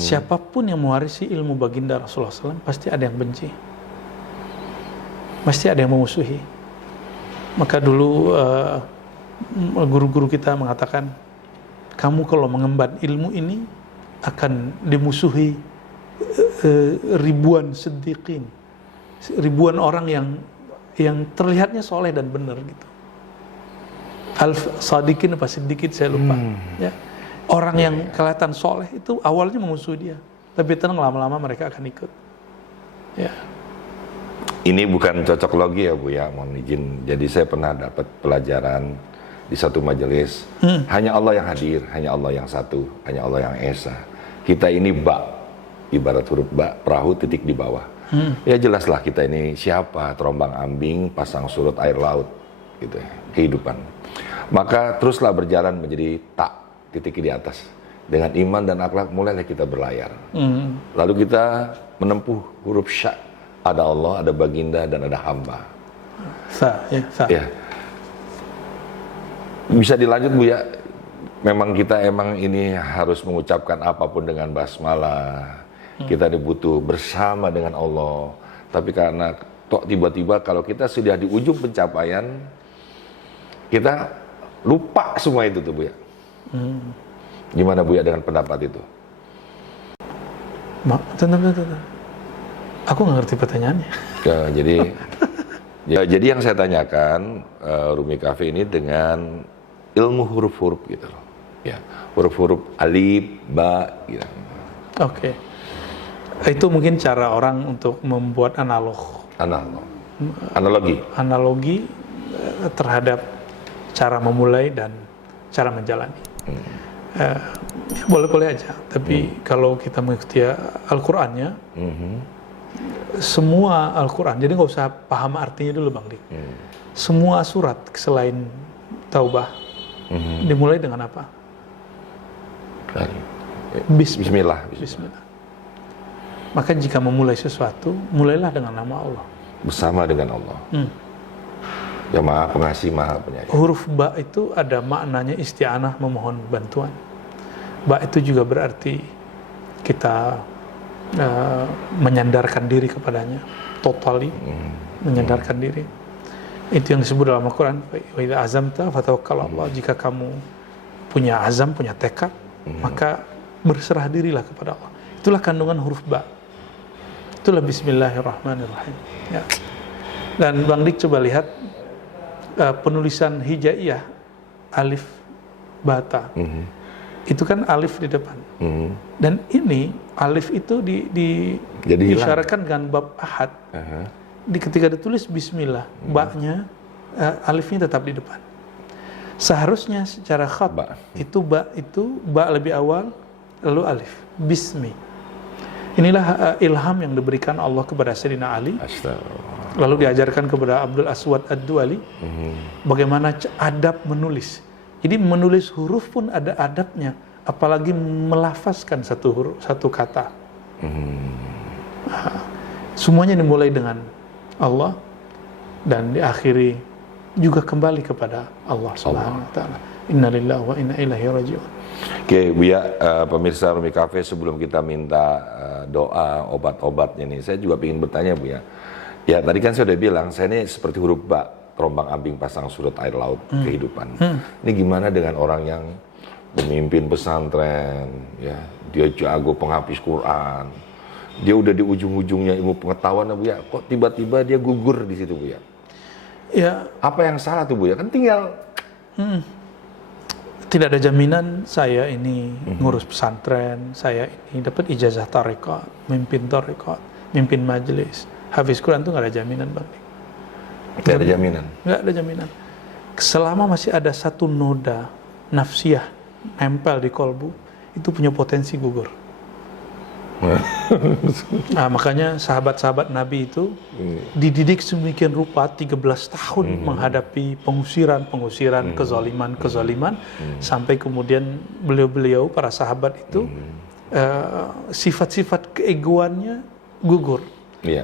siapapun yang mewarisi ilmu baginda Rasulullah SAW pasti ada yang benci, pasti ada yang memusuhi. Maka dulu guru-guru kita mengatakan, kamu kalau mengemban ilmu ini akan dimusuhi ribuan siddiqin, ribuan orang yang terlihatnya soleh dan benar gitu. Alf sadiqin apa siddiqin saya lupa. Ya. Orang yang kelihatan soleh itu awalnya memusuhi dia, tapi tenang lama-lama mereka akan ikut. Ya. Ini bukan cocok logi ya Bu ya, mohon izin. Jadi saya pernah dapat pelajaran di satu majelis. Hanya Allah yang hadir, hanya Allah yang satu, hanya Allah yang esa. Kita ini ba, ibarat huruf ba, perahu titik di bawah. Ya jelaslah kita ini siapa, terombang ambing, pasang surut air laut, gitu ya, kehidupan. Maka teruslah berjalan menjadi tak, titik di atas. Dengan iman dan akhlak mulailah kita berlayar. Lalu kita menempuh huruf sya. Ada Allah, ada baginda, dan ada hamba. Sa. Ya. Bisa dilanjut Bu ya. Memang kita ini harus mengucapkan apapun dengan basmalah. Kita butuh bersama dengan Allah. Tapi karena tiba-tiba kalau kita sudah di ujung pencapaian, kita lupa semua itu tuh Bu ya. Gimana Bu ya dengan pendapat itu? Tentu. Aku nggak ngerti pertanyaannya. Ya, jadi yang saya tanyakan Rumi Cafe ini dengan ilmu huruf-huruf gitu loh. Ya, huruf-huruf alif, ba gitu. Oke. Itu mungkin cara orang untuk membuat analogi terhadap cara memulai dan cara menjalani. Boleh-boleh aja, tapi kalau kita mengikuti Al-Qur'annya, semua Al-Quran, jadi nggak usah paham artinya dulu Bang Dik. Semua surat selain Taubah dimulai dengan apa? Bismillah. Maka jika memulai sesuatu, mulailah dengan nama Allah. Bersama dengan Allah. Ya Maha Pengasih, Maha Penyayang. Huruf ba itu ada maknanya isti'anah, memohon bantuan. Ba itu juga berarti kita menyandarkan diri kepadanya, totally menyandarkan diri. Itu yang disebut dalam Al-Quran, wa idza azamta fatawakkal 'ala Allah. Jika kamu punya azam, punya tekad, maka berserah dirilah kepada Allah. Itulah kandungan huruf ba. Itulah Bismillahirrahmanirrahim. Ya. Dan Bang Dik coba lihat penulisan hijaiyah alif bata. Itu kan alif di depan. Dan ini alif itu Jadi hilang. Disyaratkan dengan bab ahad. Ketika ditulis bismillah, baknya alifnya tetap di depan. Seharusnya secara khat itu ba lebih awal lalu alif. Bismi. Inilah ilham yang diberikan Allah kepada Sayyidina Ali. Lalu diajarkan kepada Abdul Aswad Ad-Duali bagaimana adab menulis. Jadi menulis huruf pun ada adabnya, apalagi melafazkan satu kata. Semuanya dimulai dengan Allah dan diakhiri juga kembali kepada Allah Subhanahu wa taala. Innalillahi wa inna ilaihi raji'un. Oke, Buya, pemirsa Rumi Cafe, sebelum kita minta doa obat-obatnya nih, saya juga ingin bertanya, Buya. Ya, tadi kan saya udah bilang, saya ini seperti huruf ba, terombang-ambing pasang surut air laut kehidupan. Ini gimana dengan orang yang memimpin pesantren, ya, dia jago penghafis Quran, dia udah di ujung-ujungnya ilmu pengetahuan, Buya, kok tiba-tiba dia gugur di situ, Buya? Ya, apa yang salah tuh, Buya? Kan tinggal tidak ada jaminan saya ini ngurus pesantren, saya ini dapat ijazah tarekat, mimpin tarekat, mimpin majelis, hafiz Quran tuh nggak ada jaminan, Bang. Nggak ada jaminan. Nggak ada jaminan. Selama masih ada satu noda nafsiyah nempel di kolbu, itu punya potensi gugur. Nah, makanya sahabat-sahabat Nabi itu dididik sedemikian rupa 13 tahun menghadapi pengusiran, kezaliman, sampai kemudian beliau-beliau para sahabat itu sifat-sifat keegoannya gugur.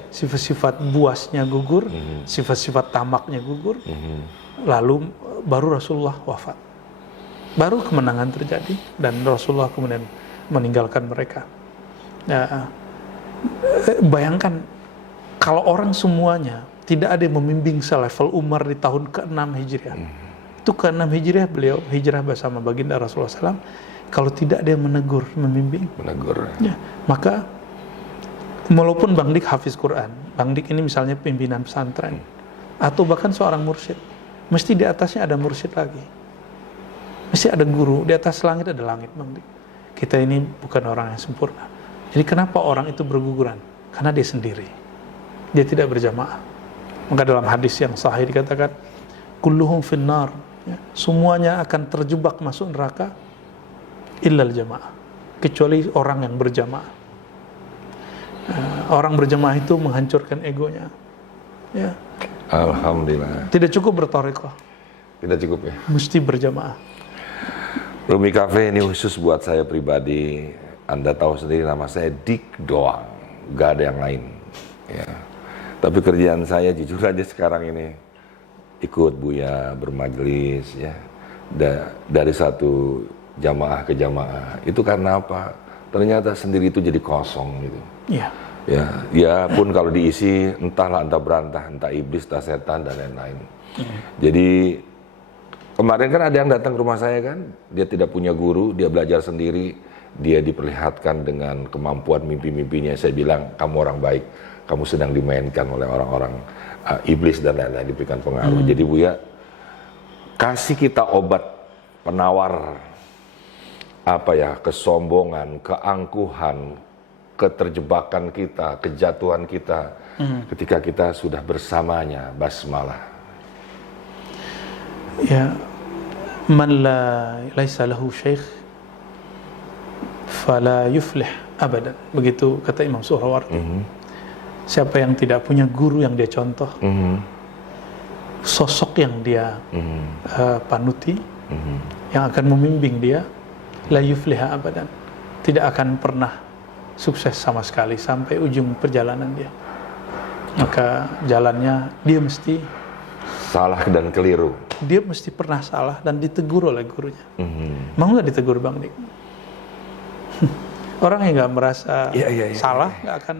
Sifat-sifat buasnya gugur, sifat-sifat tamaknya gugur. Lalu baru Rasulullah wafat. Baru kemenangan terjadi dan Rasulullah kemudian meninggalkan mereka. Ya, bayangkan kalau orang semuanya tidak ada yang membimbing selevel Umar di tahun ke-6 Hijriah. Itu ke-6 Hijriah beliau hijrah bersama baginda Rasulullah SAW. Kalau tidak ada yang menegur, membimbing, ya, maka walaupun Bang Dik hafiz Quran, Bang Dik ini misalnya pimpinan pesantren atau bahkan seorang mursyid, mesti di atasnya ada mursyid lagi. Mesti ada guru, di atas langit ada langit, Bang Dik. Kita ini bukan orang yang sempurna. Jadi kenapa orang itu berguguran? Karena dia sendiri. Dia tidak berjamaah. Maka dalam hadis yang sahih dikatakan, kulluhum finnar, ya, semuanya akan terjebak masuk neraka illal jamaah, kecuali orang yang berjamaah. Orang berjamaah itu menghancurkan egonya. Ya. Alhamdulillah. Tidak cukup bertarekat. Tidak cukup, ya. Mesti berjamaah. Rumi Cafe ini khusus buat saya pribadi. Anda tahu sendiri nama saya Dik doang, gak ada yang lain. Ya. Tapi kerjaan saya jujur aja sekarang ini ikut Buya bermajelis, ya, dari satu jamaah ke jamaah. Itu karena apa? Ternyata sendiri itu jadi kosong gitu. Ya pun kalau diisi entahlah, entah berantah, entah iblis, entah setan dan lain-lain. Jadi kemarin kan ada yang datang ke rumah saya kan, dia tidak punya guru, dia belajar sendiri. Dia diperlihatkan dengan kemampuan mimpi-mimpinya. Saya bilang, kamu orang baik, kamu sedang dimainkan oleh orang-orang iblis dan lain-lain, diberikan pengaruh. Jadi Buya, kasih kita obat penawar kesombongan, keangkuhan, keterjebakan kita, kejatuhan kita ketika kita sudah bersamanya basmalah. Ya, man laisa lahu syekh fala yuflih abadan. Begitu kata Imam Suhrawardi. Siapa yang tidak punya guru yang dia contoh, sosok yang dia panuti, yang akan membimbing dia, la yuflih abadan, tidak akan pernah sukses sama sekali sampai ujung perjalanan dia. Maka jalannya dia mesti salah dan keliru. Dia mesti pernah salah dan ditegur oleh gurunya. Mau nggak ditegur, Bang Dik? Orang yang nggak merasa salah nggak akan,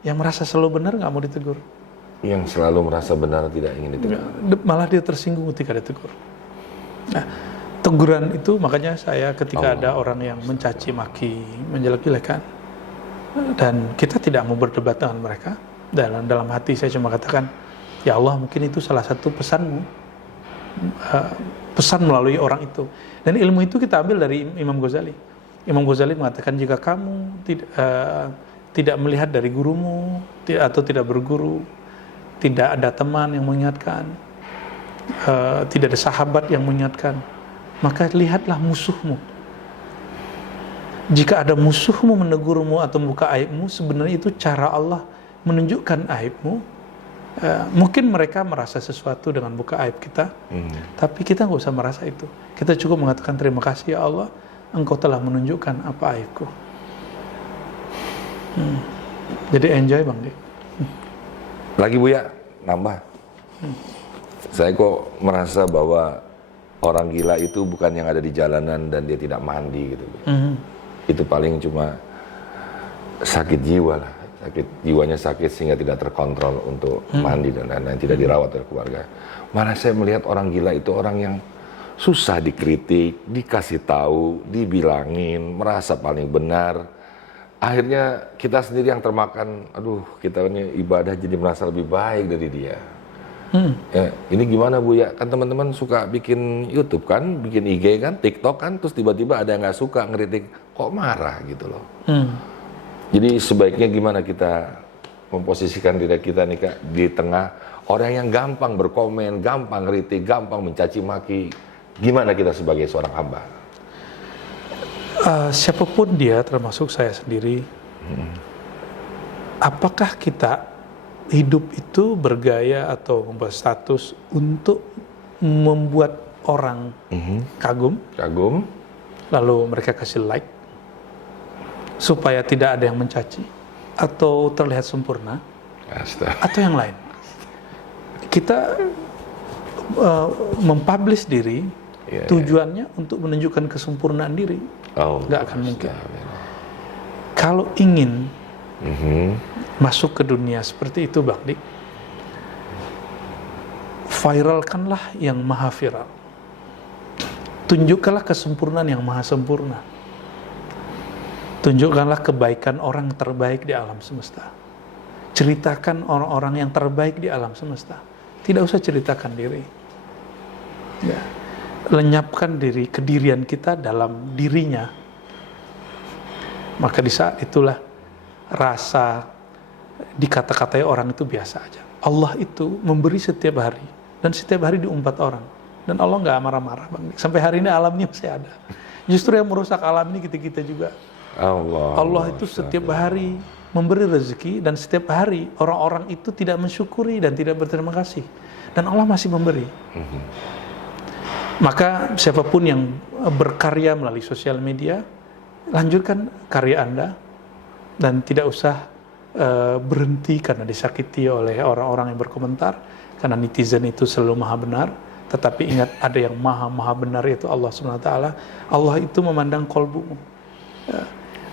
yang merasa selalu benar nggak mau ditegur. Yang selalu merasa benar tidak ingin ditegur. Malah dia tersinggung ketika ditegur. Nah, teguran itu makanya saya ketika ada orang yang mencaci maki, menjelek-jelekan, dan kita tidak mau berdebat dengan mereka, dalam hati saya cuma katakan, ya Allah, mungkin itu salah satu pesanmu, pesan melalui orang itu. Dan ilmu itu kita ambil dari Imam Ghazali. Imam Ghazali mengatakan, jika kamu tidak melihat dari gurumu atau tidak berguru, tidak ada teman yang mengingatkan, tidak ada sahabat yang mengingatkan, maka lihatlah musuhmu. Jika ada musuhmu menegurmu atau membuka aibmu, sebenarnya itu cara Allah menunjukkan aibmu. Mungkin mereka merasa sesuatu dengan buka aib kita, tapi kita nggak usah merasa itu. Kita cukup mengatakan terima kasih ya Allah, Engkau telah menunjukkan apa aibku. Jadi enjoy Bang Dik. Lagi Buya, nambah. Saya kok merasa bahwa orang gila itu bukan yang ada di jalanan dan dia tidak mandi gitu. Itu paling cuma sakit jiwa lah. Jiwanya sakit sehingga tidak terkontrol untuk mandi dan lain-lain, tidak dirawat oleh keluarga. Malah saya melihat orang gila itu orang yang susah dikritik, dikasih tahu, dibilangin, merasa paling benar. Akhirnya kita sendiri yang termakan, aduh kita ini ibadah jadi merasa lebih baik dari dia. Ya, ini gimana Bu ya? Kan teman-teman suka bikin YouTube kan, bikin IG kan, TikTok kan, terus tiba-tiba ada yang nggak suka ngeritik, kok marah gitu loh. Jadi sebaiknya gimana kita memposisikan diri kita nih Kak di tengah orang yang gampang berkomen, gampang ngeritik, gampang mencaci maki. Gimana kita sebagai seorang hamba? Siapapun dia, termasuk saya sendiri, apakah kita hidup itu bergaya atau membuat status untuk membuat orang kagum, lalu mereka kasih like, supaya tidak ada yang mencaci atau terlihat sempurna, atau yang lain? Kita mempublish diri tujuannya untuk menunjukkan kesempurnaan diri. Nggak akan mungkin. Kalau ingin masuk ke dunia seperti itu Bang Dik, viralkanlah yang maha viral, tunjukkanlah kesempurnaan yang maha sempurna, tunjukkanlah kebaikan orang terbaik di alam semesta, ceritakan orang-orang yang terbaik di alam semesta, tidak usah ceritakan diri ya. Lenyapkan diri, kedirian kita dalam dirinya, maka di saat itulah rasa dikata-katai orang itu biasa aja. Allah itu memberi setiap hari, dan setiap hari diumpat orang, dan Allah nggak marah-marah Bang. Sampai hari ini alamnya masih ada. Justru yang merusak alam ini kita juga. Allah itu setiap hari memberi rezeki, dan setiap hari orang-orang itu tidak mensyukuri dan tidak berterima kasih, dan Allah masih memberi. Maka siapapun yang berkarya melalui sosial media, lanjutkan karya Anda, dan tidak usah berhenti karena disakiti oleh orang-orang yang berkomentar, karena netizen itu selalu maha benar. Tetapi ingat, ada yang maha benar, yaitu Allah SWT. Allah itu memandang kolbumu.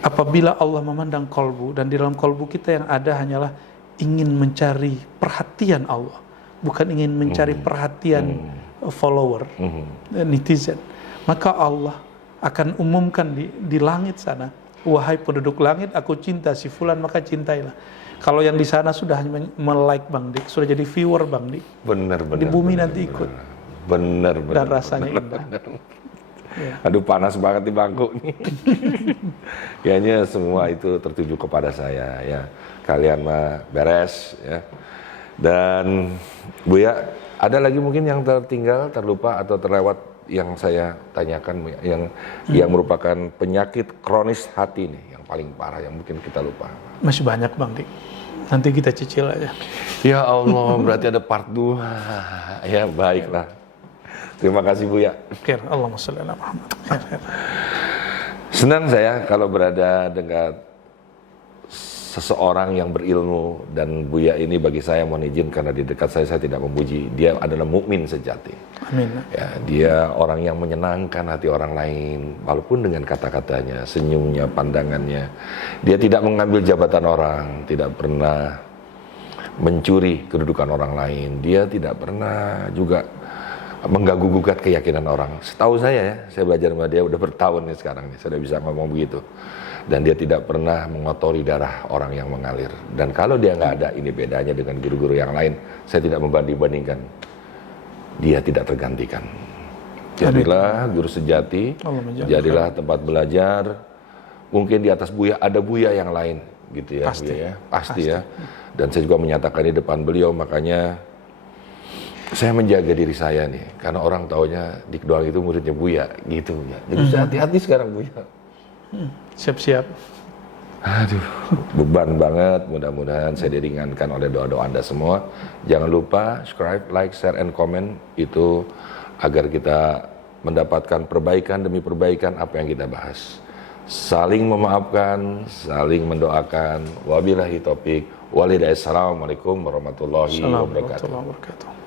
Apabila Allah memandang kolbu, dan di dalam kolbu kita yang ada hanyalah ingin mencari perhatian Allah, bukan ingin mencari perhatian follower, netizen, maka Allah akan umumkan di langit sana, wahai penduduk langit, aku cinta si fulan, maka cintailah. Kalau yang di sana sudah melike Bang Dik, sudah jadi viewer Bang Dik, benar, di bumi nanti ikut. Benar. Dan rasanya indah. Ya. Aduh panas banget di bangku nih. Kayaknya semua itu tertuju kepada saya ya. Kalian mah beres ya. Dan Bu ya, ada lagi mungkin yang tertinggal, terlupa atau terlewat yang saya tanyakan, yang merupakan penyakit kronis hati nih, yang paling parah yang mungkin kita lupa. Masih banyak Bang Dik. Nanti kita cicil aja. Ya Allah, berarti ada part 2. Ya baiklah. Terima kasih Bu ya. Allahumma sholli ala Muhammad. Senang saya kalau berada dengan seseorang yang berilmu, dan Buya ini bagi saya, mohon izin karena di dekat saya tidak memuji, dia adalah mukmin sejati. Amin. Ya, dia orang yang menyenangkan hati orang lain, walaupun dengan kata-katanya, senyumnya, pandangannya. Dia tidak mengambil jabatan orang, tidak pernah mencuri kedudukan orang lain. Dia tidak pernah juga mengganggu-gugat keyakinan orang. Setahu saya ya, saya belajar sama dia udah bertahun nih sekarang nih, saya udah bisa ngomong begitu. Dan dia tidak pernah mengotori darah orang yang mengalir. Dan kalau dia nggak ada, ini bedanya dengan guru-guru yang lain. Saya tidak membanding-bandingkan. Dia tidak tergantikan. Jadilah guru sejati, jadilah tempat belajar. Mungkin di atas Buya ada Buya yang lain. gitu ya. Pasti. Buya, ya. Pasti ya. Dan saya juga menyatakan di depan beliau, makanya saya menjaga diri saya nih, karena orang taunya Dik Doang itu muridnya Buya, gitu ya. Jadi saya hati-hati sekarang Buya. Siap-siap. Aduh, beban banget. Mudah-mudahan saya diringankan oleh doa-doa Anda semua. Jangan lupa subscribe, like, share, and comment itu agar kita mendapatkan perbaikan demi perbaikan apa yang kita bahas. Saling memaafkan, saling mendoakan. Wabillahi taufik. Walhidayah. Assalamualaikum warahmatullahi wabarakatuh. Assalamualaikum warahmatullahi wabarakatuh.